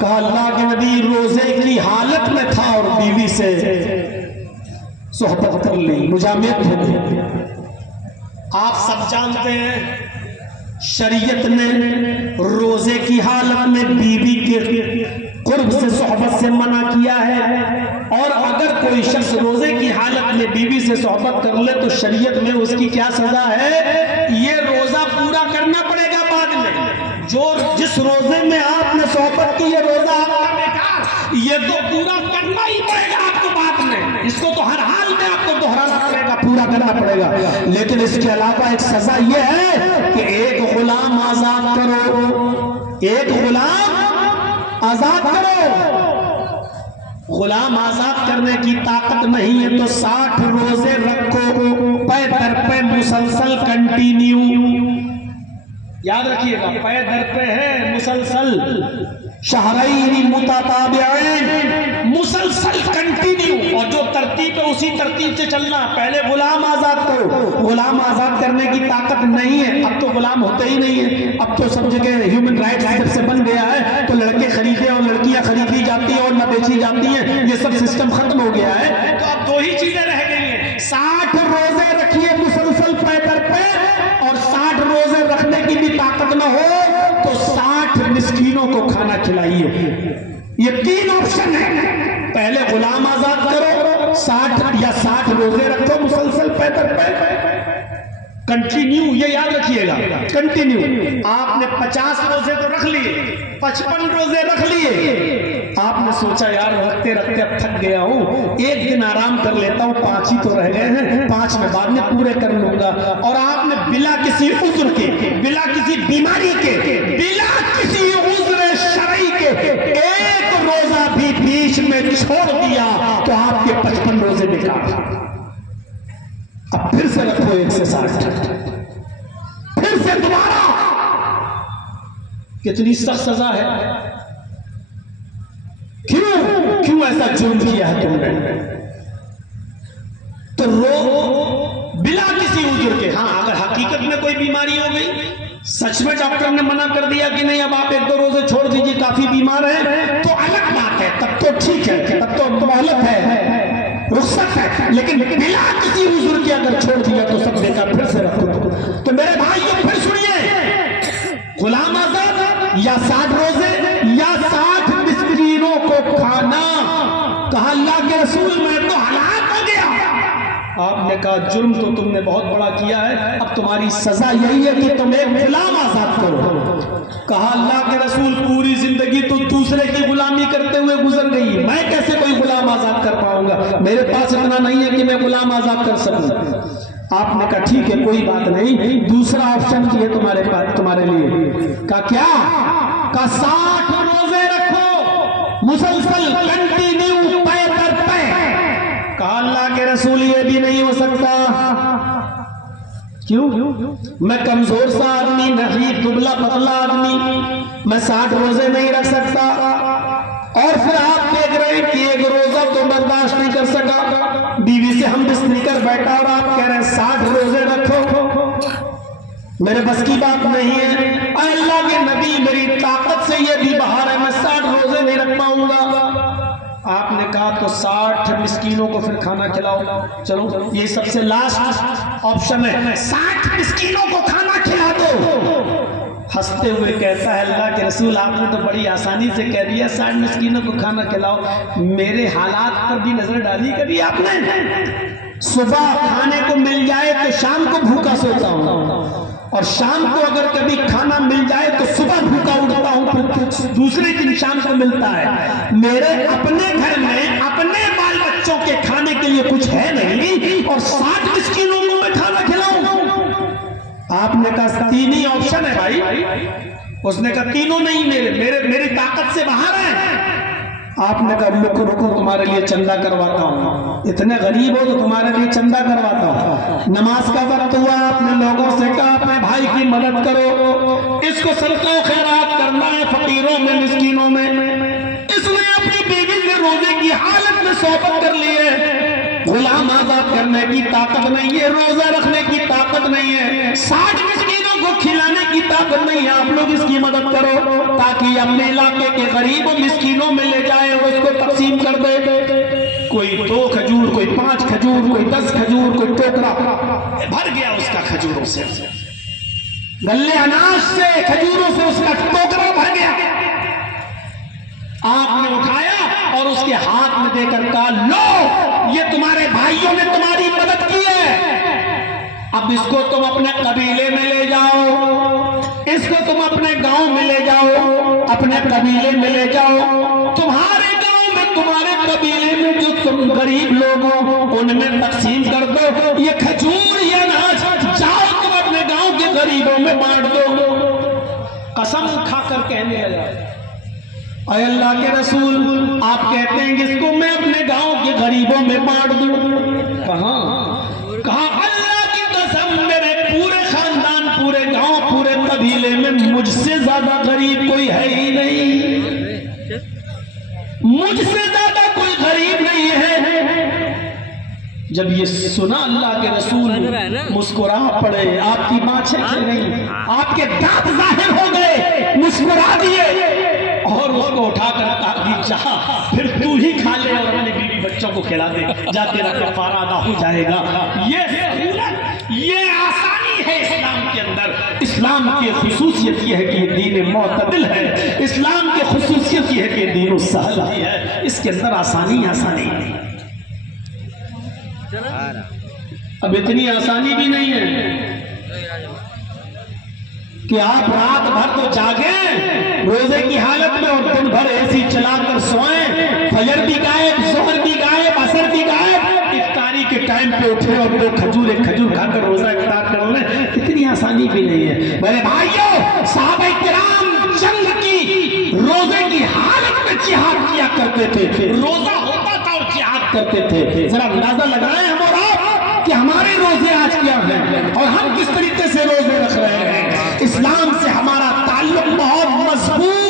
کہا اللہ کے نبی روزے کی حالت میں تھا اور بیوی سے صحبت کر لی، مجامعت ہو گئی. آپ سب جانتے ہیں شریعت نے روزے کی حالت میں بیوی کے قرب سے صحبت سے منع کیا ہے. اور اگر کوئی شخص روزے کی حالت میں بیوی سے صحبت کر لے تو شریعت میں اس کی کیا سزا ہے؟ یہ روزہ پورا کرنا پڑے گا بعد میں. جس روزے میں آپ نے صحبت کی یہ روزہ آپ کا بیکار، یہ تو پورا کرنا ہی پڑے گا آپ کو بعد میں. اس کو تو ہر حال میں آپ کو دہرانا پڑے گا، پورا کرنا پڑے گا. لیکن اس کے علاوہ ایک سزا یہ ہے کہ ایک غلام آزاد کرو، ایک غلام آزاد کرو. غلام آزاد کرنے کی طاقت نہیں ہے تو 60 روزے رکھو، پے در پہ مسلسل کنٹینیو. یاد رکھیے گا، پے در پہ ہے مسلسل، شہرین متتابعین، مسلسل کنٹینیو. اور جو ترتیب ہے اسی ترتیب سے چلنا. پہلے غلام آزاد کرو. غلام آزاد کرنے کی طاقت نہیں ہے، اب تو غلام ہوتے ہی نہیں ہے. اب تو سب جگہ ہیومن رائٹس جب سے بن گیا ہے تو لڑکے خریدے اور لڑکیاں خریدی جاتی ہیں اور نہ بیچی جاتی ہیں. یہ سب سسٹم ختم ہو گیا ہے. تو اب 2 ہی چیزیں رہ گئی ہیں، 60 روزے رکھیے مسلسل پے در پہ، اور 60 روزے رکھنے کی بھی طاقت نہ ہو تو 60 مسکینوں کو کھانا کھلائیے. یہ 3 آپشن ہیں. پہلے غلام آزاد کرو، 60 روزے رکھو مسلسل پے در پہ، کنٹینیو. یہ یاد رکھیے گا، کنٹینیو. آپ نے 50 روزے تو رکھ لیے، 55 روزے رکھ لیے. آپ نے سوچا یار رکھتے رکھتے اب تھک گیا ہوں، ایک دن آرام کر لیتا ہوں، 5 ہی تو رہ گئے ہیں، 5 میں بعد میں پورے کر لوں گا. اور آپ نے بلا کسی عذر کے، بلا کسی بیماری کے، بلا کسی عذر شرعی کے ایک روزہ بھی بیچ میں چھوڑ دیا تو آپ کے 55 روزے بیکار۔ اب پھر سے رکھو 1 سے 60، پھر سے دوبارہ۔ کتنی سخت سزا ہے، کیوں ایسا جرم کیا ہے تم نے؟ تو بلا کسی عذر کے، ہاں اگر حقیقت میں کوئی بیماری ہو گئی، سچ میں ڈاکٹر نے منع کر دیا کہ نہیں اب آپ 1-2 روزے چھوڑ دیجئے، کافی بیمار ہیں، تو الگ بات ہے، تب تو ٹھیک ہے، تب تو مہلت ہے، رخصت ہے۔ لیکن بلا کسی عذر کے اگر چھوڑ دیا تو سب بیکار۔ پھر سے رکھو۔ تو میرے بھائیوں پھر سنیے، غلام آزاد یا 60 روزے یا 60 مسکینوں کو کھانا؟ کہا اللہ کے رسول میں تو ہلاک ہو گیا۔ آپ نے کہا جرم تو تم نے بہت بڑا کیا ہے، اب تمہاری سزا یہی ہے کہ تم ایک غلام آزاد کرو۔ کہا اللہ کے رسول پوری زندگی تو دوسرے کی غلامی کرتے ہوئے گزر گئی، میں کیسے کوئی غلام آزاد کر پاؤں گا؟ میرے پاس اتنا نہیں ہے کہ میں غلام آزاد کر سکوں۔ آپ نے کہا ٹھیک ہے کوئی بات نہیں، دوسرا آپشن کی ہے تمہارے پاس، تمہارے لیے۔ کہا کیا؟ کہا 60 روزے رکھو مسلسل، کنٹینیو، پے در پے۔ کہا اللہ کے رسول یہ بھی نہیں ہو سکتا۔ کیوں؟ میں کمزور سا آدمی، نحیف دبلا پتلا آدمی، میں 60 روزے نہیں رکھ سکتا۔ اور پھر آپ دیکھ رہے ہیں کہ 1 روزہ تو برداشت نہیں کر سکا، بیوی سے ہم بستری کر بیٹھا اور آپ کہہ رہے ہیں 60 روزے رکھو، میرے بس کی بات نہیں ہے۔ اے اللہ کے نبی میری طاقت سے یہ بھی باہر ہے، میں 60 روزے نہیں رکھ پاؤں گا۔ آپ نے کہا تو 60 مسکینوں کو پھر کھانا کھلاؤ۔ چلو یہ سب سے لاسٹ آپشن ہے، 60 مسکینوں کو کھانا کھلا دو۔ ہنستے ہوئے کہتا ہے اللہ کے رسول آپ نے تو بڑی آسانی سے کہہ دیا 60 مسکینوں کو کھانا کھلاؤ، میرے حالات پر بھی نظر ڈالی کبھی آپ نے؟ صبح کھانے کو مل جائے تو شام کو بھوکا سوتا ہوں، اور شام کو اگر کبھی کھانا مل جائے تو صبح بھوکا اٹھتا ہوں، پھر دوسرے دن شام کو ملتا ہے۔ میرے اپنے گھر میں اپنے بال بچوں کے کھانے کے لیے کچھ ہے نہیں، اور 60 مسکینوں کو میں کھانا کھلاؤں؟ آپ نے کہا 3 ہی آپشن ہے بھائی۔ اس نے کہا تینوں نہیں، میری طاقت سے باہر ہے۔ آپ نے کہا رکو تمہارے لیے چندہ کرواتا ہوں، اتنے غریب ہو تو تمہارے لیے چندہ کرواتا ہوں۔ نماز کا وقت ہوا، آپ نے لوگوں سے کہا اپنے بھائی کی مدد کرو، اس کو صدقہ و خیرات کرنا ہے فقیروں میں، مسکینوں میں۔ اس نے اپنی بیوی سے روزے کی حالت میں صحبت کر لی ہے، غلام آزاد کرنے کی طاقت نہیں ہے، روزہ رکھنے کی طاقت نہیں ہے، 60 مسکینوں کو کھلانے کی طاقت نہیں ہے، آپ لوگ اس کی مدد کرو تاکہ اپنے علاقے کے غریب و مسکینوں میں لے جائے اور اس کو تقسیم کر دے۔ کوئی 2 کھجور، کوئی 5 کھجور، کوئی 10 کھجور، کوئی ٹوکرا بھر گیا اس کا کھجوروں سے، گلے اناج سے، کھجوروں سے اس کا ٹوکرا بھر گیا۔ آپ نے اٹھایا اور اس کے ہاتھ میں دے کر کہا لو یہ تمہارے بھائیوں نے تمہاری مدد کی ہے، اب اس کو تم اپنے قبیلے میں لے جاؤ، اس کو تم اپنے گاؤں میں لے جاؤ، اپنے قبیلے میں لے جاؤ، تمہارے گاؤں میں، تمہارے قبیلے میں جو تم غریب لوگ ہو ان میں تقسیم کر دو، یہ کھجور یہ اناج جاؤ تم اپنے گاؤں کے غریبوں میں بانٹ دو۔ قسم کھا کر کہنے لگا اے اللہ کے رسول آپ کہتے ہیں کہ اس کو میں اپنے گاؤں کے غریبوں میں بانٹ دوں؟ کہا اللہ کی قسم میرے پورے خاندان، پورے گاؤں، پورے قبیلے میں مجھ سے زیادہ غریب کوئی ہے ہی نہیں، مجھ سے زیادہ کوئی غریب نہیں ہے۔ جب یہ سنا اللہ کے رسول مسکرا پڑے، آپ کی باتیں کھل گئی، آپ کے دانت ظاہر ہو گئے، مسکرا دیے اور اس کو اٹھا کر کہا کہ جا پھر تو ہی کھا لے اور اپنے بیوی بچوں کو کھلا دے، جا تیرا کفارہ ادا ہو جائے گا۔ یہ آسانی ہے اسلام کے اندر۔ اسلام کی خصوصیت یہ ہے کہ یہ دین معتدل ہے، اسلام کی خصوصیت یہ ہے کہ دین سہل ہے، اس کے اندر آسانی ہے۔ اب اتنی آسانی بھی نہیں ہے کہ آپ رات بھر تو جاگیں روزے کی حالت میں اور دن بھر ایسی چلا کر سوئیں، فجر بھی غائب، ظہر بھی غائب، عصر بھی غائب، افطاری کے ٹائم پہ اٹھے اور 2 کھجور ایک کھجور کھا کر روزہ افطار کر لیں، اتنی آسانی بھی نہیں ہے۔ میرے بھائیوں، صحابہ کرام جنگ کی روزے کی حالت میں کرتے تھے, روزہ ہوتا تھا اور جہاد کرتے تھے. ذرا اندازہ لگائیں ہم اور آپ کہ ہمارے روزے آج کیا ہیں اور ہم کس طریقے سے روزے رکھ رہے ہیں. اسلام سے ہمارا تعلق بہت مضبوط